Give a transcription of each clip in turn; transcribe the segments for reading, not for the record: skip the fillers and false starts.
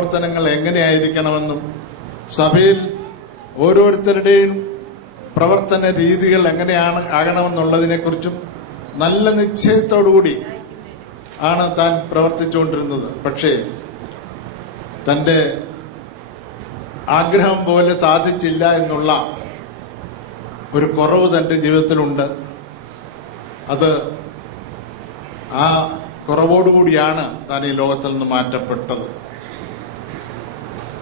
പ്രവർത്തനങ്ങൾ എങ്ങനെയായിരിക്കണമെന്നും സഭയിൽ ഓരോരുത്തരുടെയും പ്രവർത്തന രീതികൾ എങ്ങനെയാണ് ആകണമെന്നുള്ളതിനെക്കുറിച്ചും നല്ല നിശ്ചയത്തോടുകൂടി ആണ് താൻ പ്രവർത്തിച്ചുകൊണ്ടിരുന്നത്. പക്ഷേ തന്റെ ആഗ്രഹം പോലെ സാധിച്ചില്ല എന്നുള്ള ഒരു കുറവ് തന്റെ ജീവിതത്തിലുണ്ട്. അത് ആ കുറവോടുകൂടിയാണ് താൻ ഈ ലോകത്തിൽ നിന്ന് മാറ്റപ്പെട്ടത്.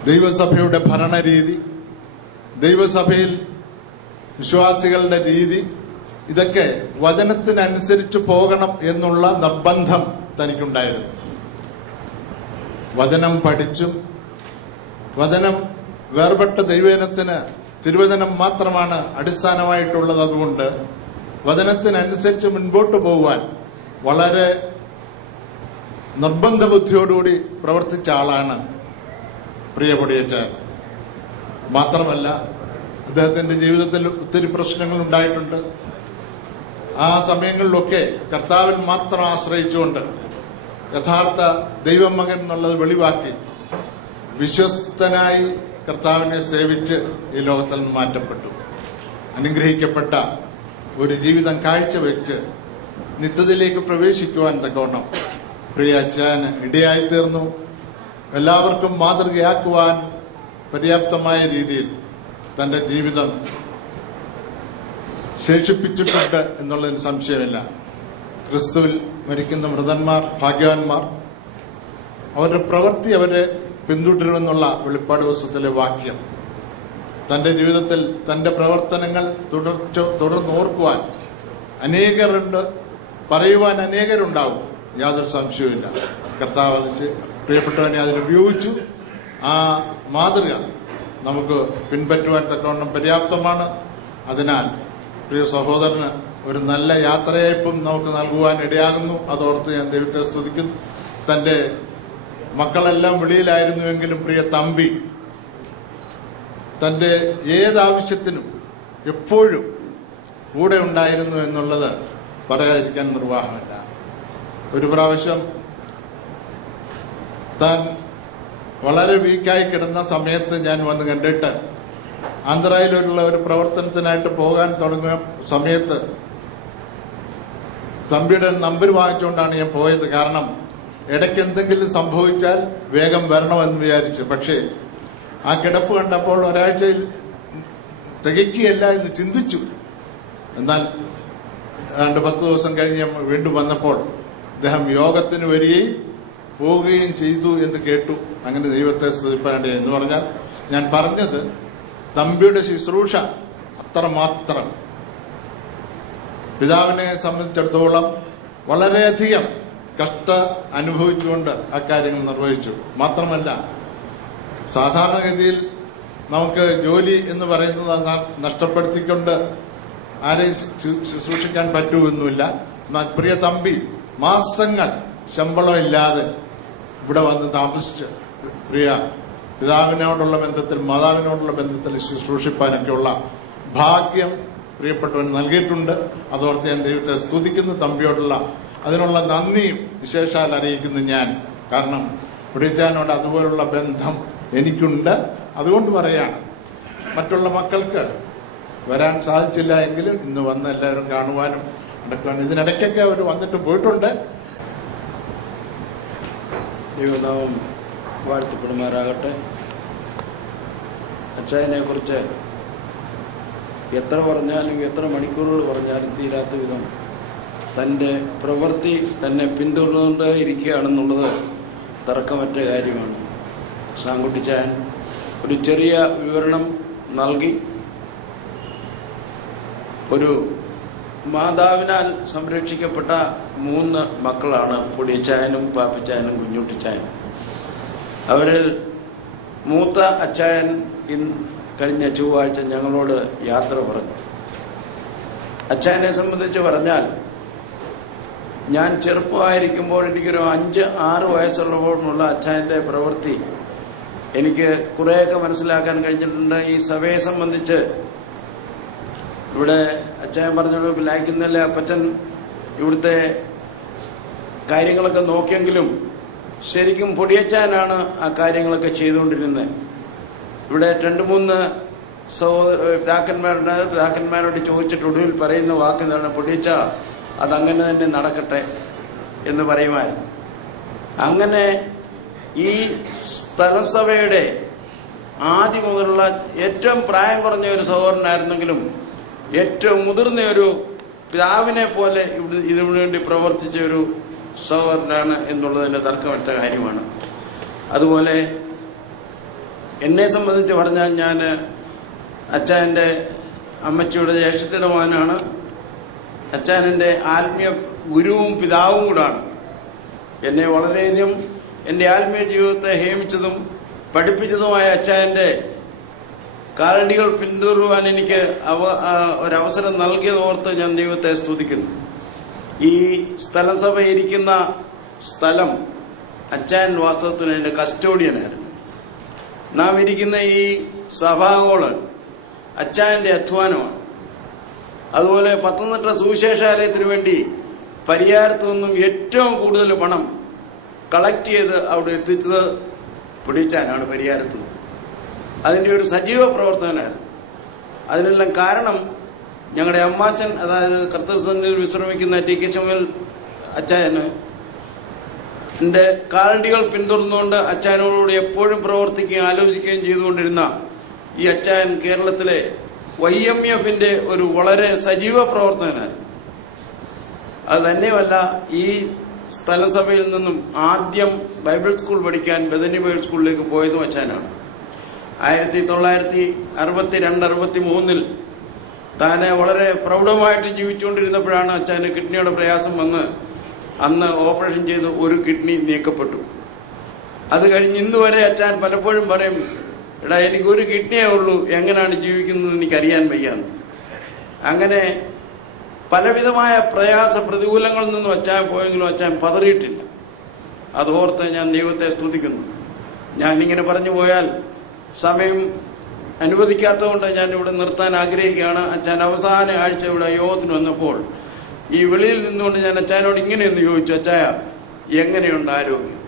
ദൈവസഭയുടെ ഭരണരീതി, ദൈവസഭയിൽ വിശ്വാസികളുടെ രീതി, ഇതൊക്കെ വചനത്തിനനുസരിച്ച് പോകണം എന്നുള്ള നിർബന്ധം തനിക്കുണ്ടായിരുന്നു. വചനം പഠിച്ചും വചനം വേർപെട്ട ദൈവജനത്തിന് തിരുവചനം മാത്രമാണ് അടിസ്ഥാനമായിട്ടുള്ളത്. അതുകൊണ്ട് വചനത്തിനനുസരിച്ച് മുൻപോട്ട് പോകുവാൻ വളരെ നിർബന്ധ ബുദ്ധിയോടുകൂടി പ്രവർത്തിച്ച ആളാണ് പ്രിയ കൊടിയേറ്റാൻ. മാത്രമല്ല അദ്ദേഹത്തിന്റെ ജീവിതത്തിൽ ഒത്തിരി പ്രശ്നങ്ങൾ ഉണ്ടായിട്ടുണ്ട്. ആ സമയങ്ങളിലൊക്കെ കർത്താവിൽ മാത്രം ആശ്രയിച്ചുകൊണ്ട് യഥാർത്ഥ ദൈവമകൻ എന്നുള്ളത് വെളിവാക്കി വിശ്വസ്തനായി കർത്താവിനെ സേവിച്ച് ഈ ലോകത്തിൽ നിന്ന് മാറ്റപ്പെട്ടു. അനുഗ്രഹിക്കപ്പെട്ട ഒരു ജീവിതം കാഴ്ചവെച്ച് നിത്യതയിലേക്ക് പ്രവേശിക്കുവാൻ തക്കവണ്ണം പ്രിയ അച്ചാന് ഇടയായിത്തീർന്നു. എല്ലാവർക്കും മാതൃകയാക്കുവാൻ പര്യാപ്തമായ രീതിയിൽ തന്റെ ജീവിതം ശേഷിപ്പിച്ചിട്ടുണ്ട് എന്നുള്ളതിന് സംശയമില്ല. ക്രിസ്തുവിൽ മരിക്കുന്ന മൃതന്മാർ ഭാഗ്യവാന്മാർ. അവരുടെ പ്രവൃത്തി അവരെ പിന്തുടരുമെന്നുള്ള വെളിപ്പാട് പുസ്തകത്തിലെ വാക്യം തന്റെ ജീവിതത്തിൽ തന്റെ പ്രവർത്തനങ്ങൾ തുടർന്നോർക്കുവാൻ അനേകരുണ്ട്, പറയുവാൻ അനേകരുണ്ടാവും, യാതൊരു സംശയവുമില്ല. കർത്താവ് പ്രിയപ്പെട്ടവനെ അതിനുപയോഗിച്ചു. ആ മാതൃക നമുക്ക് പിൻപറ്റുവാൻ തക്കവണ്ണം പര്യാപ്തമാണ്. അതിനാൽ പ്രിയ സഹോദരന് ഒരു നല്ല യാത്രയയപ്പും നമുക്ക് നൽകുവാൻ ഇടയാകുന്നു. അതോർത്ത് ഞാൻ ദൈവത്തെ സ്തുതിക്കുന്നു. തന്റെ മക്കളെല്ലാം വെളിയിലായിരുന്നുവെങ്കിലും പ്രിയ തമ്പി തന്റെ ഏതാവശ്യത്തിനും എപ്പോഴും കൂടെ ഉണ്ടായിരുന്നു എന്നുള്ളത് പറയാതിരിക്കാൻ നിർവാഹമില്ല. ഒരു പ്രാവശ്യം താൻ വളരെ വീക്കായി കിടന്ന സമയത്ത് ഞാൻ വന്ന് കണ്ടിട്ട് ആന്ധ്രയിലുള്ള ഒരു പ്രവർത്തനത്തിനായിട്ട് പോകാൻ തുടങ്ങിയ സമയത്ത് തമ്പിയുടെ നമ്പർ വാങ്ങിച്ചുകൊണ്ടാണ് ഞാൻ പോയത്. കാരണം ഇടയ്ക്ക് എന്തെങ്കിലും സംഭവിച്ചാൽ വേഗം വരണമെന്ന് വിചാരിച്ചു. പക്ഷേ ആ കിടപ്പ് കണ്ടപ്പോൾ ഒരാഴ്ചയിൽ തികയ്ക്കുകയല്ല എന്ന് ചിന്തിച്ചു. എന്നാൽ 10 ദിവസം കഴിഞ്ഞ് വീണ്ടും വന്നപ്പോൾ അദ്ദേഹം യോഗത്തിന് വരികയും പോവുകയും ചെയ്തു എന്ന് കേട്ടു. അങ്ങനെ ദൈവത്തെ സ്തുതിപ്പാണ്ടേ എന്ന് പറഞ്ഞാൽ ഞാൻ പറഞ്ഞത് തമ്പിയുടെ ശുശ്രൂഷ അത്രമാത്രം പിതാവിനെ സംബന്ധിച്ചിടത്തോളം വളരെയധികം കഷ്ട അനുഭവിച്ചുകൊണ്ട് അക്കാര്യങ്ങൾ നിർവഹിച്ചു. മാത്രമല്ല സാധാരണഗതിയിൽ നമുക്ക് ജോലി എന്ന് പറയുന്നത് നഷ്ടപ്പെടുത്തിക്കൊണ്ട് ആരെയും ശുശ്രൂഷിക്കാൻ പറ്റുമെന്നില്ല. എന്നാൽ പ്രിയ തമ്പി മാസങ്ങൾ ശമ്പളം ഇല്ലാതെ ഇവിടെ വന്ന് താമസിച്ച് പ്രിയ പിതാവിനോടുള്ള ബന്ധത്തിൽ മാതാവിനോടുള്ള ബന്ധത്തിൽ ശുശ്രൂഷിപ്പാനൊക്കെയുള്ള ഭാഗ്യം പ്രിയപ്പെട്ടവൻ നൽകിയിട്ടുണ്ട്. അതോർത്ത് ഞാൻ ദൈവത്തെ സ്തുതിക്കുന്നു. തമ്പിയോടുള്ള അതിനുള്ള നന്ദിയും വിശേഷാൽ അറിയിക്കുന്നു ഞാൻ. കാരണം കുടിച്ചാനോട് അതുപോലുള്ള ബന്ധം എനിക്കുണ്ട്. അതുകൊണ്ട് പറയാണ്, മറ്റുള്ള മക്കൾക്ക് വരാൻ സാധിച്ചില്ല എങ്കിലും ഇന്ന് വന്ന് എല്ലാവരും കാണുവാനും നടക്കുവാനും ഇതിനിടയ്ക്കൊക്കെ അവർ വന്നിട്ട് പോയിട്ടുണ്ട്. ദൈവനാമം വാഴ്ത്തപ്പെടുമാറാകട്ടെ. അച്ചായനെ കുറിച്ച് എത്ര പറഞ്ഞാലും എത്ര മണിക്കൂറുകൾ പറഞ്ഞാലും തീരാത്ത വിധം തൻ്റെ പ്രവൃത്തി തന്നെ പിന്തുടർന്നുകൊണ്ടേ ഇരിക്കുകയാണെന്നുള്ളത് തർക്കമറ്റ കാര്യമാണ്. സാങ്കുട്ടിച്ചായൻ ഒരു ചെറിയ വിവരണം നൽകി. ഒരു മാതാവിനാൽ സംരക്ഷിക്കപ്പെട്ട 3 മക്കളാണ് പൊടിയച്ചായനും പാപ്പിച്ചായനും കുഞ്ഞുട്ടിച്ചായനും. അവരിൽ മൂത്ത അച്ചായൻ കഴിഞ്ഞ ചൊവ്വാഴ്ച ഞങ്ങളോട് യാത്ര പറഞ്ഞു. അച്ചായനെ സംബന്ധിച്ച് പറഞ്ഞാൽ ഞാൻ ചെറുപ്പമായിരിക്കുമ്പോൾ എനിക്കൊരു 5-6 വയസ്സുള്ളപ്പോഴുള്ള അച്ചായൻ്റെ പ്രവൃത്തി എനിക്ക് കുറേയൊക്കെ മനസ്സിലാക്കാൻ കഴിഞ്ഞിട്ടുണ്ട്. ഈ സഭയെ സംബന്ധിച്ച് ഇവിടെ അച്ചായൻ പറഞ്ഞോളൂ ലായിക്കുന്നില്ല അപ്പച്ചൻ ഇവിടുത്തെ കാര്യങ്ങളൊക്കെ നോക്കിയെങ്കിലും ശരിക്കും പൊടിയച്ചാനാണ് ആ കാര്യങ്ങളൊക്കെ ചെയ്തുകൊണ്ടിരുന്നത്. ഇവിടെ 2-3 പിതാക്കന്മാരോട് ചോദിച്ചിട്ട് ഒടുവിൽ പറയുന്ന വാക്ക് എന്താണ്? പൊടിയച്ച, അതങ്ങനെ തന്നെ നടക്കട്ടെ എന്ന് പറയുമായിരുന്നു. അങ്ങനെ ഈ സ്ഥലസഭയുടെ ആദ്യം മുതലുള്ള ഏറ്റവും പ്രായം കുറഞ്ഞ ഒരു സഹോദരനായിരുന്നെങ്കിലും ഏറ്റവും മുതിർന്ന ഒരു പിതാവിനെ പോലെ ഇതിനു വേണ്ടി പ്രവർത്തിച്ച ഒരു സഹോദരനാണ് എന്നുള്ളതിൻ്റെ തർക്കമറ്റ കാര്യമാണ്. അതുപോലെ എന്നെ സംബന്ധിച്ച് പറഞ്ഞാൽ ഞാൻ അച്ചായൻ്റെ അമ്മച്ചിയുടെ ജ്യേഷ്ഠത്തിൻ്റെ മകനാണ്. അച്ചായൻ്റെ ആത്മീയ ഗുരുവും പിതാവും കൂടാണ്. എന്നെ വളരെയധികം എൻ്റെ ആത്മീയ ജീവിതത്തെ ഹേമിച്ചതും പഠിപ്പിച്ചതുമായ അച്ചായൻ്റെ കാലടികൾ പിന്തുടരുവാൻ എനിക്ക് ഒരവസരം നൽകിയതോർത്ത് ഞാൻ ദൈവത്തെ സ്തുതിക്കുന്നു. ഈ സ്ഥലസഭ ഇരിക്കുന്ന സ്ഥലം അച്ചായൻ വാസ്തവത്തിൽ എൻ്റെ കസ്റ്റോഡിയനായിരുന്നു. നാം ഇരിക്കുന്ന ഈ സഭാഹോള് അച്ചായൻ്റെ അധ്വാനമാണ്. അതുപോലെ പത്തനംതിട്ട സുവിശേഷാലയത്തിന് വേണ്ടി പരിയാരത്തു നിന്നും ഏറ്റവും കൂടുതൽ പണം കളക്ട് ചെയ്ത് അവിടെ എത്തിച്ചത് പൊടിച്ചാനാണ്. പരിയാരത്തു അതിൻ്റെ ഒരു സജീവ പ്രവർത്തകനായിരുന്നു. അതിനെല്ലാം കാരണം ഞങ്ങളുടെ അമ്മാച്ചൻ, അതായത് കർത്തൃസന്നിധിയിൽ വിശ്രമിക്കുന്ന ടി കെ ശമുവേൽ അച്ചായന് എൻ്റെ കാലടികൾ പിന്തുടർന്നുകൊണ്ട് അച്ചായനോടുകൂടി എപ്പോഴും പ്രവർത്തിക്കുകയും ആലോചിക്കുകയും ചെയ്തുകൊണ്ടിരുന്ന ഈ അച്ചായൻ കേരളത്തിലെ YMF-ന്റെ ഒരു വളരെ സജീവ പ്രവർത്തകനായിരുന്നു. അത് തന്നെയുമല്ല, ഈ സ്ഥലസഭയിൽ നിന്നും ആദ്യം ബൈബിൾ സ്കൂൾ പഠിക്കാൻ ബദനി ബൈബിൾ സ്കൂളിലേക്ക് പോയതും അച്ചായനാണ്. 1962-63 താനെ വളരെ പ്രൗഢമായിട്ട് ജീവിച്ചുകൊണ്ടിരുന്നപ്പോഴാണ് അച്ചായന് കിഡ്നിയുടെ പ്രയാസം വന്ന് അന്ന് ഓപ്പറേഷൻ ചെയ്ത് ഒരു കിഡ്നി നീക്കപ്പെട്ടു. അത് കഴിഞ്ഞ് ഇന്ന് വരെ അച്ചായൻ പലപ്പോഴും പറയും, എടാ എനിക്ക് ഒരു കിഡ്നിയേ ഉള്ളൂ, എങ്ങനെയാണ് ജീവിക്കുന്നത് എനിക്കറിയാൻ വയ്യാന്ന്. അങ്ങനെ പലവിധമായ പ്രയാസ പ്രതികൂലങ്ങളിൽ നിന്നും അച്ചായൻ പോയെങ്കിലും അച്ചായൻ പതറിയിട്ടില്ല. അതോർത്ത് ഞാൻ ദൈവത്തെ സ്തുതിക്കുന്നു. ഞാനിങ്ങനെ പറഞ്ഞു പോയാൽ സമയം അനുവദിക്കാത്തതുകൊണ്ട് ഞാൻ ഇവിടെ നിർത്താൻ ആഗ്രഹിക്കുകയാണ്. അച്ചായൻ അവസാന ആഴ്ച ഇവിടെ യോഗത്തിന് വന്നപ്പോൾ ഈ വെളിയിൽ നിന്നുകൊണ്ട് ഞാൻ അച്ചായനോട് ഇങ്ങനെയെന്ന് ചോദിച്ചു, അച്ചായ എങ്ങനെയുണ്ട് ആരോഗ്യം?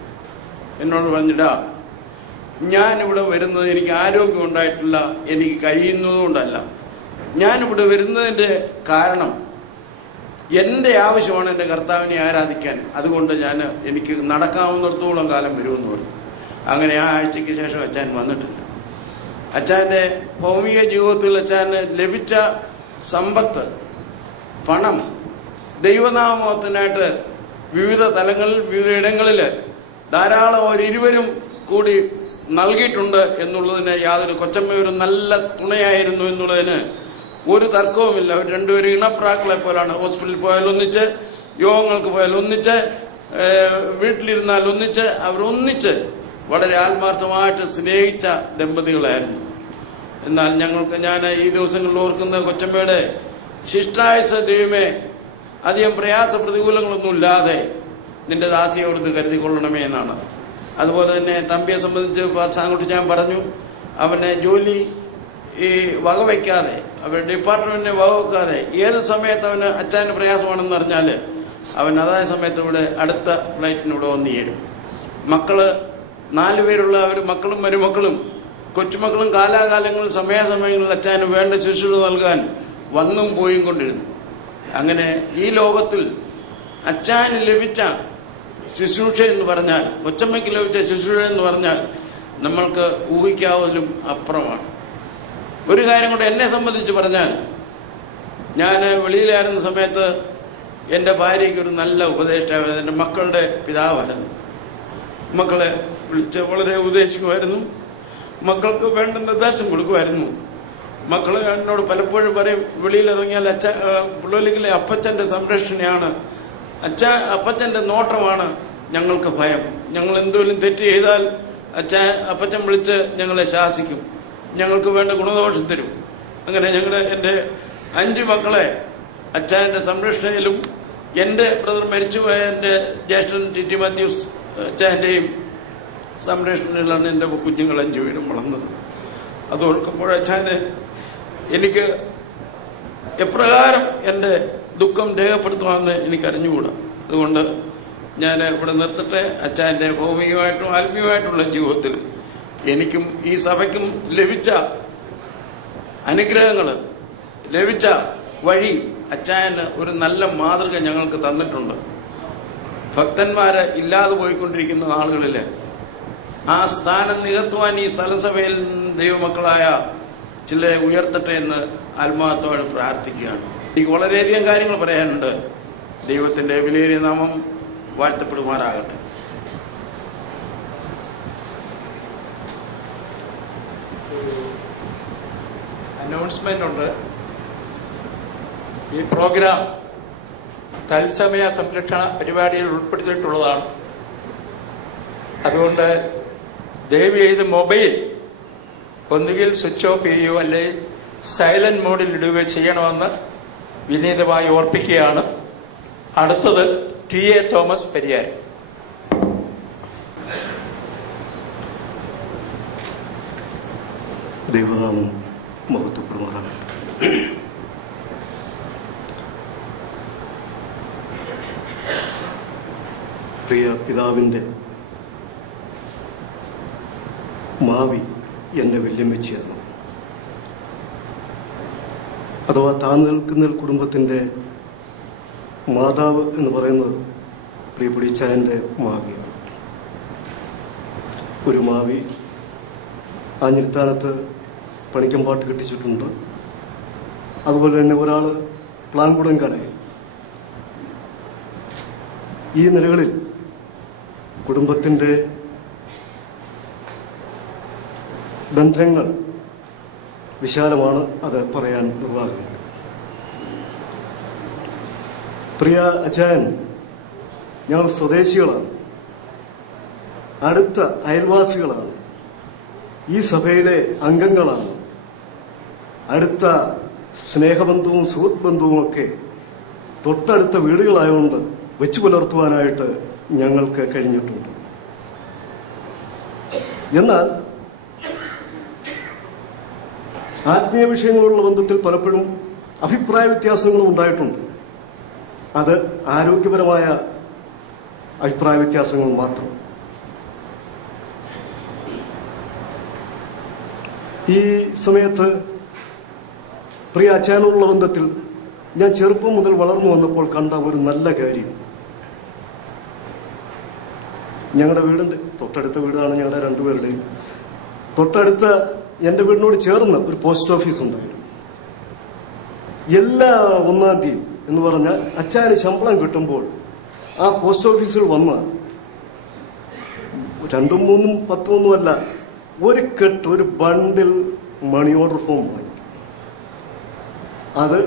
എന്നോട് പറഞ്ഞിട്ടാ, ഞാനിവിടെ വരുന്നത് എനിക്ക് ആരോഗ്യം ഉണ്ടായിട്ടില്ല, എനിക്ക് കഴിയുന്നതുകൊണ്ടല്ല. ഞാനിവിടെ വരുന്നതിൻ്റെ കാരണം എൻ്റെ ആവശ്യമാണ് എൻ്റെ കർത്താവിനെ ആരാധിക്കാൻ. അതുകൊണ്ട് എനിക്ക് നടക്കാവുന്നിടത്തോളം കാലം വരുമെന്ന് പറഞ്ഞു. അങ്ങനെ ആ ആഴ്ചയ്ക്ക് ശേഷം അച്ചായൻ വന്നിട്ടില്ല. അച്ചായൻ്റെ ഭൗമിക ജീവിതത്തിൽ അച്ചായന് ലഭിച്ച സമ്പത്ത്, പണം, ദൈവനാമത്തിനായിട്ട് വിവിധ തലങ്ങളിൽ വിവിധ ഇടങ്ങളിൽ ധാരാളം ഇരുവരും കൂടി നൽകിയിട്ടുണ്ട് എന്നുള്ളതിന് യാതൊരു, കൊച്ചമ്മ ഒരു നല്ല തുണയായിരുന്നു എന്നുള്ളതിന് ഒരു തർക്കവുമില്ല. അവർ രണ്ടുപേരും ഇണപ്രാക്കളെ പോലാണ്. ഹോസ്പിറ്റലിൽ പോയാൽ ഒന്നിച്ച്, യോഗങ്ങൾക്ക് പോയാൽ ഒന്നിച്ച്, വീട്ടിലിരുന്നാൽ ഒന്നിച്ച്, അവരൊന്നിച്ച് വളരെ ആത്മാർത്ഥമായിട്ട് സ്നേഹിച്ച ദമ്പതികളായിരുന്നു. എന്നാൽ ഞാൻ ഈ ദിവസങ്ങളിൽ ഓർക്കുന്ന കൊച്ചമ്മയുടെ ശിഷ്ടായുസ ദൈവമേ, അധികം പ്രയാസ പ്രതികൂലങ്ങളൊന്നും ഇല്ലാതെ നിന്റെ ദാസിയെ അവിടുന്ന് കരുതിക്കൊള്ളണമേ എന്നാണ്. അതുപോലെ തന്നെ തമ്പിയെ സംബന്ധിച്ച് സാങ്കുട്ടിച്ചാൻ പറഞ്ഞു, അവനെ ജോലി വകവയ്ക്കാതെ, അവൻ ഡിപ്പാർട്ട്മെന്റിനെ വകവെക്കാതെ ഏത് സമയത്ത് അവന് അച്ചാന് പ്രയാസമാണെന്ന് പറഞ്ഞാൽ അവൻ അതായ സമയത്ത് ഇവിടെ അടുത്ത ഫ്ലൈറ്റിനിവിടെ വന്നു ചേരും. മക്കള് 4 പേരുള്ള അവർ, മക്കളും മരുമക്കളും കൊച്ചുമക്കളും കാലാകാലങ്ങളിൽ സമയാസമയങ്ങളിൽ അച്ചാന് വേണ്ട ശുശ്രൂഷ നൽകാൻ വന്നും പോയും കൊണ്ടിരുന്നു. അങ്ങനെ ഈ ലോകത്തിൽ അച്ചാന് ലഭിച്ച ശുശ്രൂഷ എന്ന് പറഞ്ഞാൽ, കൊച്ചമ്മയ്ക്ക് ലഭിച്ച ശുശ്രൂഷ എന്ന് പറഞ്ഞാൽ നമ്മൾക്ക് ഊഹിക്കാവതിലും അപ്പുറമാണ്. ഒരു കാര്യം കൊണ്ട് എന്നെ സംബന്ധിച്ച് പറഞ്ഞാൽ, ഞാൻ വെളിയിലായിരുന്ന സമയത്ത് എൻ്റെ ഭാര്യയ്ക്ക് ഒരു നല്ല ഉപദേഷ്ടാവായിരുന്നു. എൻ്റെ മക്കളുടെ പിതാവായിരുന്നു. മക്കളെ വിളിച്ച് വളരെ ഉപദേശിക്കുമായിരുന്നു. മക്കൾക്ക് വേണ്ട നിർദ്ദേശം കൊടുക്കുമായിരുന്നു. മക്കള് എന്നോട് പലപ്പോഴും പറയും, വെളിയിലിറങ്ങിയാൽ പുള്ളിയിലെ അപ്പച്ചൻ്റെ സംരക്ഷണയാണ്, അപ്പച്ചൻ്റെ നോട്ടമാണ് ഞങ്ങൾക്ക് ഭയം. ഞങ്ങൾ എന്തെങ്കിലും തെറ്റ് ചെയ്താൽ അപ്പച്ചൻ വിളിച്ച് ഞങ്ങളെ ശാസിക്കും, ഞങ്ങൾക്ക് വേണ്ട ഗുണദോഷം തരും. അങ്ങനെ എൻ്റെ 5 മക്കളെ അച്ചായൻ്റെ സംരക്ഷണയിലും എൻ്റെ ബ്രദർ മരിച്ചുപോയ എൻ്റെ ജ്യേഷ്ഠൻ ടി മാത്യൂസ് അച്ചായൻ്റെയും സംരക്ഷണയിലാണ് എൻ്റെ കുഞ്ഞുങ്ങൾ 5 പേരും വളർന്നത്. അത് ഓർക്കുമ്പോൾ അച്ചായന് എനിക്ക് എപ്രകാരം എൻ്റെ ദുഃഖം രേഖപ്പെടുത്തുവാന്ന് എനിക്കറിഞ്ഞുകൂടാ. അതുകൊണ്ട് ഞാൻ ഇവിടെ നിർത്തട്ടെ. അച്ഛൻ്റെ ഭൗമികമായിട്ടും ആത്മീയമായിട്ടുള്ള ജീവിതത്തിൽ എനിക്കും ഈ സഭയ്ക്കും ലഭിച്ച അനുഗ്രഹങ്ങൾ, ലഭിച്ച വഴി അച്ചായന് ഒരു നല്ല മാതൃക ഞങ്ങൾക്ക് തന്നിട്ടുണ്ട്. ഭക്തന്മാര് ഇല്ലാതെ പോയിക്കൊണ്ടിരിക്കുന്ന നാളുകളിൽ ആ സ്ഥാനം നികത്തുവാൻ ഈ സ്ഥലസഭയിൽ ദൈവമക്കളായ ചിലരെ ഉയർത്തട്ടെ എന്ന് ആത്മാർത്ഥത്തോടെ പ്രാർത്ഥിക്കുകയാണ്. എനിക്ക് വളരെയധികം കാര്യങ്ങൾ പറയാനുണ്ട്. ദൈവത്തിന്റെ വിലയേറിയ നാമം വാഴ്ത്തപ്പെടുമാറാകട്ടെ. അനൗൺസ്മെന്റ് ഉണ്ട്. ഈ പ്രോഗ്രാം തത്സമയ സംരക്ഷണ പരിപാടിയിൽ ഉൾപ്പെടുത്തിയിട്ടുള്ളതാണ്. അതുകൊണ്ട് ദയവ് ചെയ്ത് മൊബൈൽ ഒന്നുകിൽ സ്വിച്ച് ഓഫ് ചെയ്യുകയോ അല്ലെങ്കിൽ സൈലന്റ് മോഡിൽ ഇടുകയോ ചെയ്യണമെന്ന് വിനീതമായി ഓർപ്പിക്കുകയാണ്. അടുത്തത് ടി.എ. തോമസ് പെരിയാർ. ദൈവനാമം മഹത്വപ്പെടുമാറാകട്ടെ. പ്രിയ പിതാവിൻ്റെ മാവി എൻ്റെ വല്യമ്മച്ചിയാണ്. അഥവാ താൻ നിൽക്കുന്ന കുടുംബത്തിൻ്റെ മാതാവ് എന്ന് പറയുന്നത് പ്രിയപ്പൊടിച്ചായൻ്റെ മാവിയാണ്. ഒരു മാവി ആഞ്ഞിലിത്താനത്ത് പണിക്കമ്പാട്ട് കെട്ടിച്ചിട്ടുണ്ട്. അതുപോലെ തന്നെ ഒരാൾ പ്ലാങ്കുടങ്കരയിൽ. ഈ നിലകളിൽ കുടുംബത്തിൻ്റെ ബന്ധങ്ങൾ വിശാലമാണ്. അത് പറയാൻ നിർവാഹമുണ്ട്. പ്രിയ അച്ചായൻ, ഞങ്ങൾ സ്വദേശികളാണ്, അടുത്ത അയൽവാസികളാണ്, ഈ സഭയിലെ അംഗങ്ങളാണ്. അടുത്ത സ്നേഹബന്ധവും സുഹൃത്ത് ബന്ധവും ഒക്കെ തൊട്ടടുത്ത വീടുകളായതുകൊണ്ട് വെച്ചു പുലർത്തുവാനായിട്ട് ഞങ്ങൾക്ക് കഴിഞ്ഞിട്ടുണ്ട്. എന്നാൽ ആത്മീയ വിഷയങ്ങളുള്ള ബന്ധത്തിൽ പലപ്പോഴും അഭിപ്രായ വ്യത്യാസങ്ങളും ഉണ്ടായിട്ടുണ്ട്. അത് ആരോഗ്യപരമായ അഭിപ്രായ വ്യത്യാസങ്ങൾ മാത്രം. ഈ സമയത്ത് പ്രിയ അച്ചായനുള്ള ബന്ധത്തിൽ ഞാൻ ചെറുപ്പം മുതൽ വളർന്നു വന്നപ്പോൾ കണ്ട ഒരു നല്ല കാര്യം, ഞങ്ങളുടെ വീടിന്റെ തൊട്ടടുത്ത വീടാണ് ഞങ്ങളുടെ രണ്ടുപേരുടെയും. തൊട്ടടുത്ത എൻ്റെ വീടിനോട് ചേർന്ന് ഒരു പോസ്റ്റ് ഓഫീസ് ഉണ്ടായിരുന്നു. എല്ലാ 1-ാം തീയതി എന്ന് പറഞ്ഞാൽ അച്ചായന് ശമ്പളം കിട്ടുമ്പോൾ ആ പോസ്റ്റ് ഓഫീസിൽ വന്ന് 2, 3, 10 അല്ല, ഒരു കെട്ട്, ഒരു ബണ്ടിൽ മണി ഓർഡർ ഫോം വാങ്ങി അത്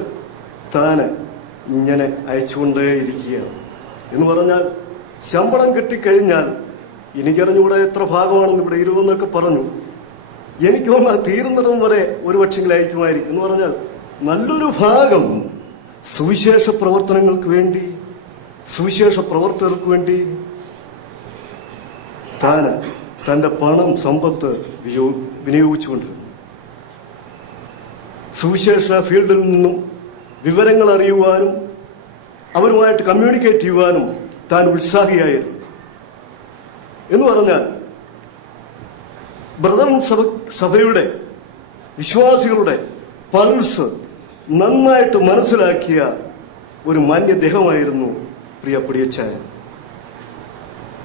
താന് ഇങ്ങനെ അയച്ചുകൊണ്ടേയിരിക്കുകയാണ്. എന്ന് പറഞ്ഞാൽ ശമ്പളം കിട്ടിക്കഴിഞ്ഞാൽ എനിക്കറിഞ്ഞൂടെ എത്ര ഭാഗമാണെന്ന് ഇവിടെ 20 എന്നൊക്കെ പറഞ്ഞു. എനിക്ക് തോന്നുന്നത് തീരുന്നിടം വരെ ഒരു പക്ഷെങ്കിലും അയക്കുമായിരിക്കും. എന്ന് പറഞ്ഞാൽ നല്ലൊരു ഭാഗം സുവിശേഷ പ്രവർത്തനങ്ങൾക്ക് വേണ്ടി, സുവിശേഷ പ്രവർത്തകർക്ക് വേണ്ടി താന് തന്റെ പണം, സമ്പത്ത് വിനിയോഗിച്ചുകൊണ്ടിരുന്നു. സുവിശേഷ ഫീൽഡിൽ നിന്നും വിവരങ്ങൾ അറിയുവാനും അവരുമായിട്ട് കമ്മ്യൂണിക്കേറ്റ് ചെയ്യുവാനും താൻ ഉത്സാഹിയായിരുന്നു. എന്ന് പറഞ്ഞാൽ ബ്രദറൻ സഭയുടെ വിശ്വാസികളുടെ പൾസ് നന്നായിട്ട് മനസ്സിലാക്കിയ ഒരു മാന്യദേഹമായിരുന്നു പ്രിയ പൊടിയച്ചായൻ.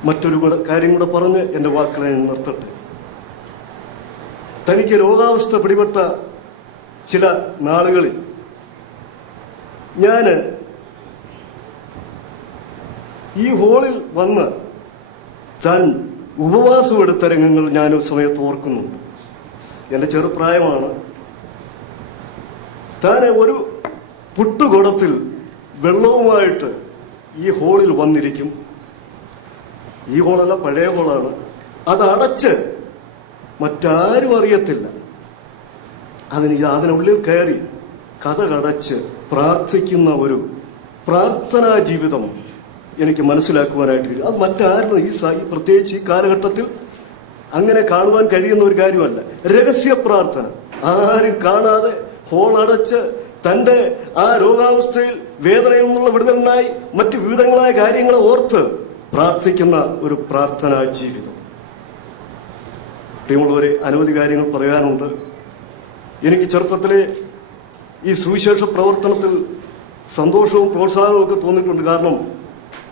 മറ്റൊരു കാര്യം കൂടെ പറഞ്ഞ് എന്റെ വാക്കുകളെ നിർത്തട്ടെ. തനിക്ക് രോഗാവസ്ഥ പിടിപെട്ട ചില നാളുകളിൽ ഞാന് ഈ ഹോളിൽ വന്ന് താൻ ഉപവാസം എടുത്ത രംഗങ്ങൾ ഞാൻ സമയത്ത് ഓർക്കുന്നുണ്ട്. എന്റെ ചെറുപ്രായമാണ്. താന് ഒരു പുട്ടുകുടത്തിൽ വെള്ളവുമായിട്ട് ഈ ഹോളിൽ വന്നിരിക്കും. ഈ ഹോളല്ല, പഴയ ഹോളാണ്. അത് അടച്ച് മറ്റാരും അറിയത്തില്ല. അതിനുള്ളിൽ കയറി കഥകടച്ച് പ്രാർത്ഥിക്കുന്ന ഒരു പ്രാർത്ഥനാ ജീവിതം എനിക്ക് മനസ്സിലാക്കുവാനായിട്ട് കഴിയും. അത് മറ്റാരും ഈ പ്രത്യേകിച്ച് ഈ കാലഘട്ടത്തിൽ അങ്ങനെ കാണുവാൻ കഴിയുന്ന ഒരു കാര്യമല്ല. രഹസ്യ പ്രാർത്ഥന, ആരും കാണാതെ ഹോൾ അടച്ച് തന്റെ ആ രോഗാവസ്ഥയിൽ വേദനയിൽ നിന്നുള്ള വിടുതലിനായി മറ്റു വിവിധങ്ങളായ കാര്യങ്ങളെ ഓർത്ത് പ്രാർത്ഥിക്കുന്ന ഒരു പ്രാർത്ഥനാ ജീവിതം. പ്രിയമുള്ളവരെ, അനവധി കാര്യങ്ങൾ പറയാനുണ്ട്. എനിക്ക് ചെറുപ്പത്തിലെ ഈ സുവിശേഷ പ്രവർത്തനത്തിൽ സന്തോഷവും പ്രോത്സാഹനവും ഒക്കെ തോന്നിയിട്ടുണ്ട്. കാരണം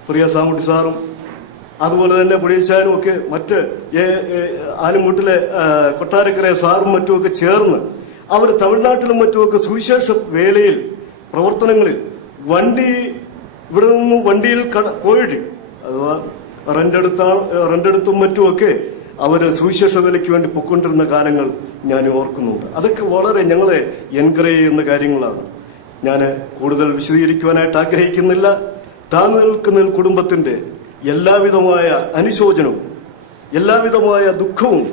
പ്രിയ സാമുട്ടി സാറും അതുപോലെ തന്നെ പുളിയച്ചാനും ഒക്കെ മറ്റ് ആലുംമൂട്ടിലെ കൊട്ടാരക്കര സാറും മറ്റുമൊക്കെ ചേർന്ന് അവർ തമിഴ്നാട്ടിലും മറ്റുമൊക്കെ സുവിശേഷ വേലയിൽ പ്രവർത്തനങ്ങളിൽ ഇവിടെ നിന്നും വണ്ടിയിൽ പോയിട്ട് അഥവാ റെന്റെടുത്തും മറ്റുമൊക്കെ അവര് സുവിശേഷ വേലയ്ക്ക് വേണ്ടി പൊക്കൊണ്ടിരുന്ന കാലങ്ങൾ ഞാൻ ഓർക്കുന്നുണ്ട്. അതൊക്കെ വളരെ ഞങ്ങളെ എൻകറേജ് ചെയ്യുന്ന കാര്യങ്ങളാണ്. ഞാൻ കൂടുതൽ വിശദീകരിക്കുവാനായിട്ട് ആഗ്രഹിക്കുന്നില്ല. താഴ്ന്നു നിൽക്കുന്ന കുടുംബത്തിന്റെ എല്ലാവിധമായ അനുശോചനവും എല്ലാവിധമായ ദുഃഖവും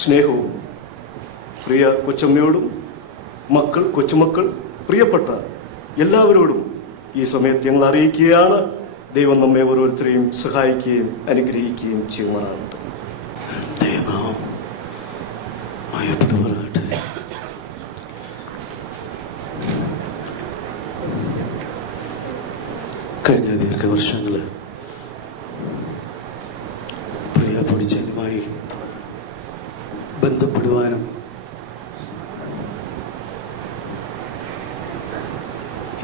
സ്നേഹവും പ്രിയ കൊച്ചമ്മയോടും കൊച്ചുമക്കൾ പ്രിയപ്പെട്ട എല്ലാവരോടും ഈ സമയത്ത് ഞങ്ങൾ അറിയിക്കുകയാണ്. ദൈവം നമ്മെ ഓരോരുത്തരെയും സഹായിക്കുകയും അനുഗ്രഹിക്കുകയും ചെയ്യുമാറാകട്ടെ. കഴിഞ്ഞ ദീർഘവർഷങ്ങള് പ്രിയ പൊടിച്ചനുമായി ബന്ധപ്പെടുവാനും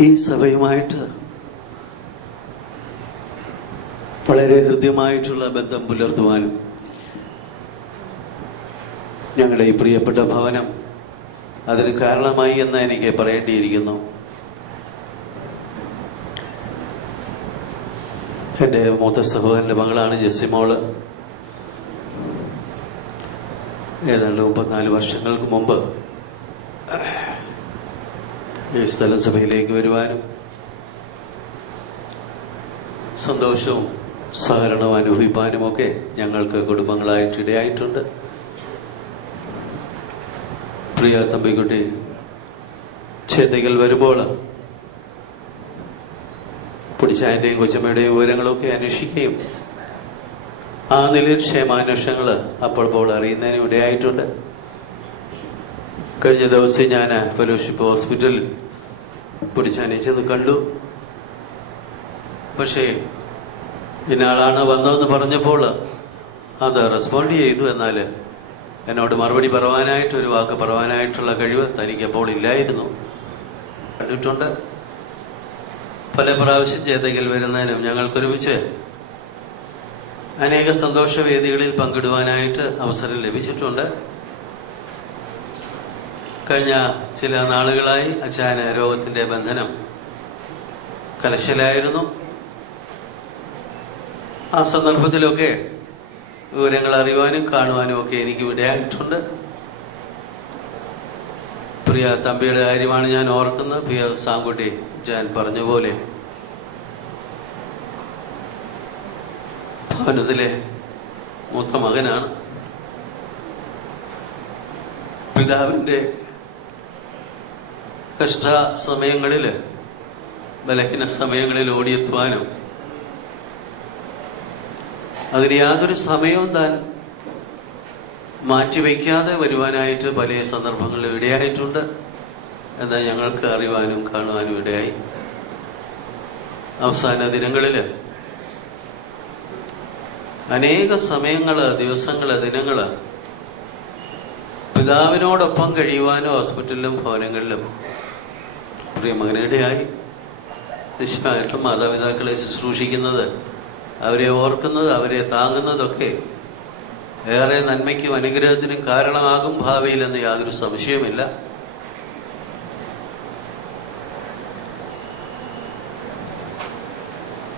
ഈ സഭയുമായിട്ട് വളരെ ഹൃദ്യമായിട്ടുള്ള ബന്ധം പുലർത്തുവാനും ഞങ്ങളുടെ ഈ പ്രിയപ്പെട്ട ഭവനം അതിന് കാരണമായി എന്ന് എനിക്ക് പറയേണ്ടിയിരിക്കുന്നു. എൻ്റെ മൂത്ത സഹോദരൻ്റെ മകളാണ് ജെസ്സിമോള്. ഏതാണ്ട് 34 വർഷങ്ങൾക്ക് മുമ്പ് ഈ സ്ഥലസഭയിലേക്ക് വരുവാനും സന്തോഷവും സഹകരണവും അനുഭവിപ്പാനുമൊക്കെ ഞങ്ങൾക്ക് കുടുംബങ്ങളായിട്ട് ഇടയായിട്ടുണ്ട്. പ്രിയ തമ്പിക്കുട്ടി ചേതയ്ക്കൽ വരുമ്പോൾ പൊടിച്ചായന്റെയും കൊച്ചമ്മയുടെയും വിവരങ്ങളൊക്കെ അന്വേഷിക്കുകയും ആ നിലയിൽ ക്ഷേമാന്വേഷണങ്ങൾ അപ്പോൾ അറിയുന്നതിനും ഇടയായിട്ടുണ്ട്. കഴിഞ്ഞ ദിവസം ഞാൻ ഫെലോഷിപ്പ് ഹോസ്പിറ്റലിൽ പൊടിച്ചാനെ ചെന്ന് കണ്ടു. പക്ഷേ ഇന്നാളാണ് വന്നതെന്ന് പറഞ്ഞപ്പോൾ അത് റെസ്പോണ്ട് ചെയ്തു. എന്നാൽ എന്നോട് മറുപടി ഒരു വാക്ക് പറയാനായിട്ടുള്ള കഴിവ് തനിക്കപ്പോൾ ഇല്ലായിരുന്നു. കണ്ടിട്ടുണ്ട്. പല പ്രാവശ്യം ചേതയ്ക്കൽ വരുന്നതിനും ഞങ്ങൾക്കൊരുമിച്ച് അനേക സന്തോഷവേദികളിൽ പങ്കിടുവാനായിട്ട് അവസരം ലഭിച്ചിട്ടുണ്ട്. കഴിഞ്ഞ ചില നാളുകളായി അച്ചായന് രോഗത്തിന്റെ ബന്ധനം കലശലായിരുന്നു. ആ സന്ദർഭത്തിലൊക്കെ വിവരങ്ങൾ അറിയുവാനും കാണുവാനും ഒക്കെ എനിക്കും ഇടയായിട്ടുണ്ട്. പ്രിയ തമ്പിയുടെ കാര്യമാണ് ഞാൻ ഓർക്കുന്നത്. പ്രിയ സാങ്കുട്ടി ഞാൻ പറഞ്ഞ പോലെ ഭവനത്തിലെ മൂത്ത മകനാണ്. പിതാവിന്റെ കഷ്ട സമയങ്ങളില് ബലഹീന സമയങ്ങളിൽ ഓടിയെത്തുവാനും അതിന് യാതൊരു സമയവും താൻ മാറ്റിവെക്കാതെ വരുവാനായിട്ട് പല സന്ദർഭങ്ങളിൽ ഇടയായിട്ടുണ്ട് എന്ന് ഞങ്ങൾക്ക് അറിയുവാനും കാണുവാനും ഇടയായി. അവസാന ദിനങ്ങളിൽ അനേക സമയങ്ങള്, ദിവസങ്ങള്, ദിനങ്ങള് പിതാവിനോടൊപ്പം കഴിയുവാനും ഹോസ്പിറ്റലിലും ഭവനങ്ങളിലും പ്രിയ മകനിടയായി. നിശ്ചയമായിട്ടും മാതാപിതാക്കളെ ശുശ്രൂഷിക്കുന്നത്, അവരെ ഓർക്കുന്നത്, അവരെ താങ്ങുന്നതൊക്കെ ഏറെ നന്മയ്ക്കും അനുഗ്രഹത്തിനും കാരണമാകും ഭാവിയിലെന്ന് യാതൊരു സംശയവുമില്ല.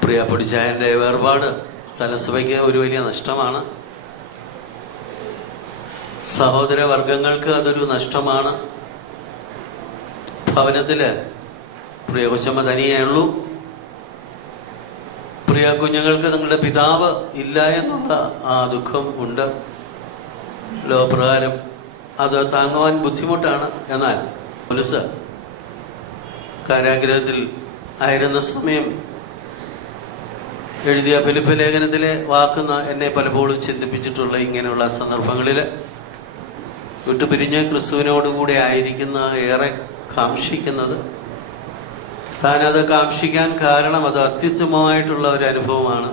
പ്രിയ പൊടിച്ചായന്റെ വേർപാട് സ്ഥലസഭയ്ക്ക് ഒരു വലിയ നഷ്ടമാണ്. സഹോദര വർഗങ്ങൾക്ക് അതൊരു നഷ്ടമാണ്. ഭവനത്തില് പ്രിയ കൊച്ചമ്മ തനിയേ ഉള്ളൂ. പ്രിയ കുഞ്ഞുങ്ങൾക്ക് നിങ്ങളുടെ പിതാവ് ഇല്ല എന്നുള്ള ആ ദുഃഖം ഉണ്ട്. ലോകപ്രകാരം അത് താങ്ങുവാൻ ബുദ്ധിമുട്ടാണ്. എന്നാൽ പോലീസ് കാരാഗ്രഹത്തിൽ ആയിരുന്ന സമയം എഴുതിയ ഫിലിപ്പ് ലേഖനത്തിലെ വാക്കുന്ന എന്നെ പലപ്പോഴും ചിന്തിപ്പിച്ചിട്ടുള്ള ഇങ്ങനെയുള്ള സന്ദർഭങ്ങളിൽ വിട്ടുപിരിഞ്ഞ് ക്രിസ്തുവിനോടുകൂടെ ആയിരിക്കുന്ന ഏറെ കാംക്ഷിക്കുന്നത് താനത് കാക്ഷിക്കാൻ കാരണം അത് അത്യുത്തമമായിട്ടുള്ള ഒരു അനുഭവമാണ്.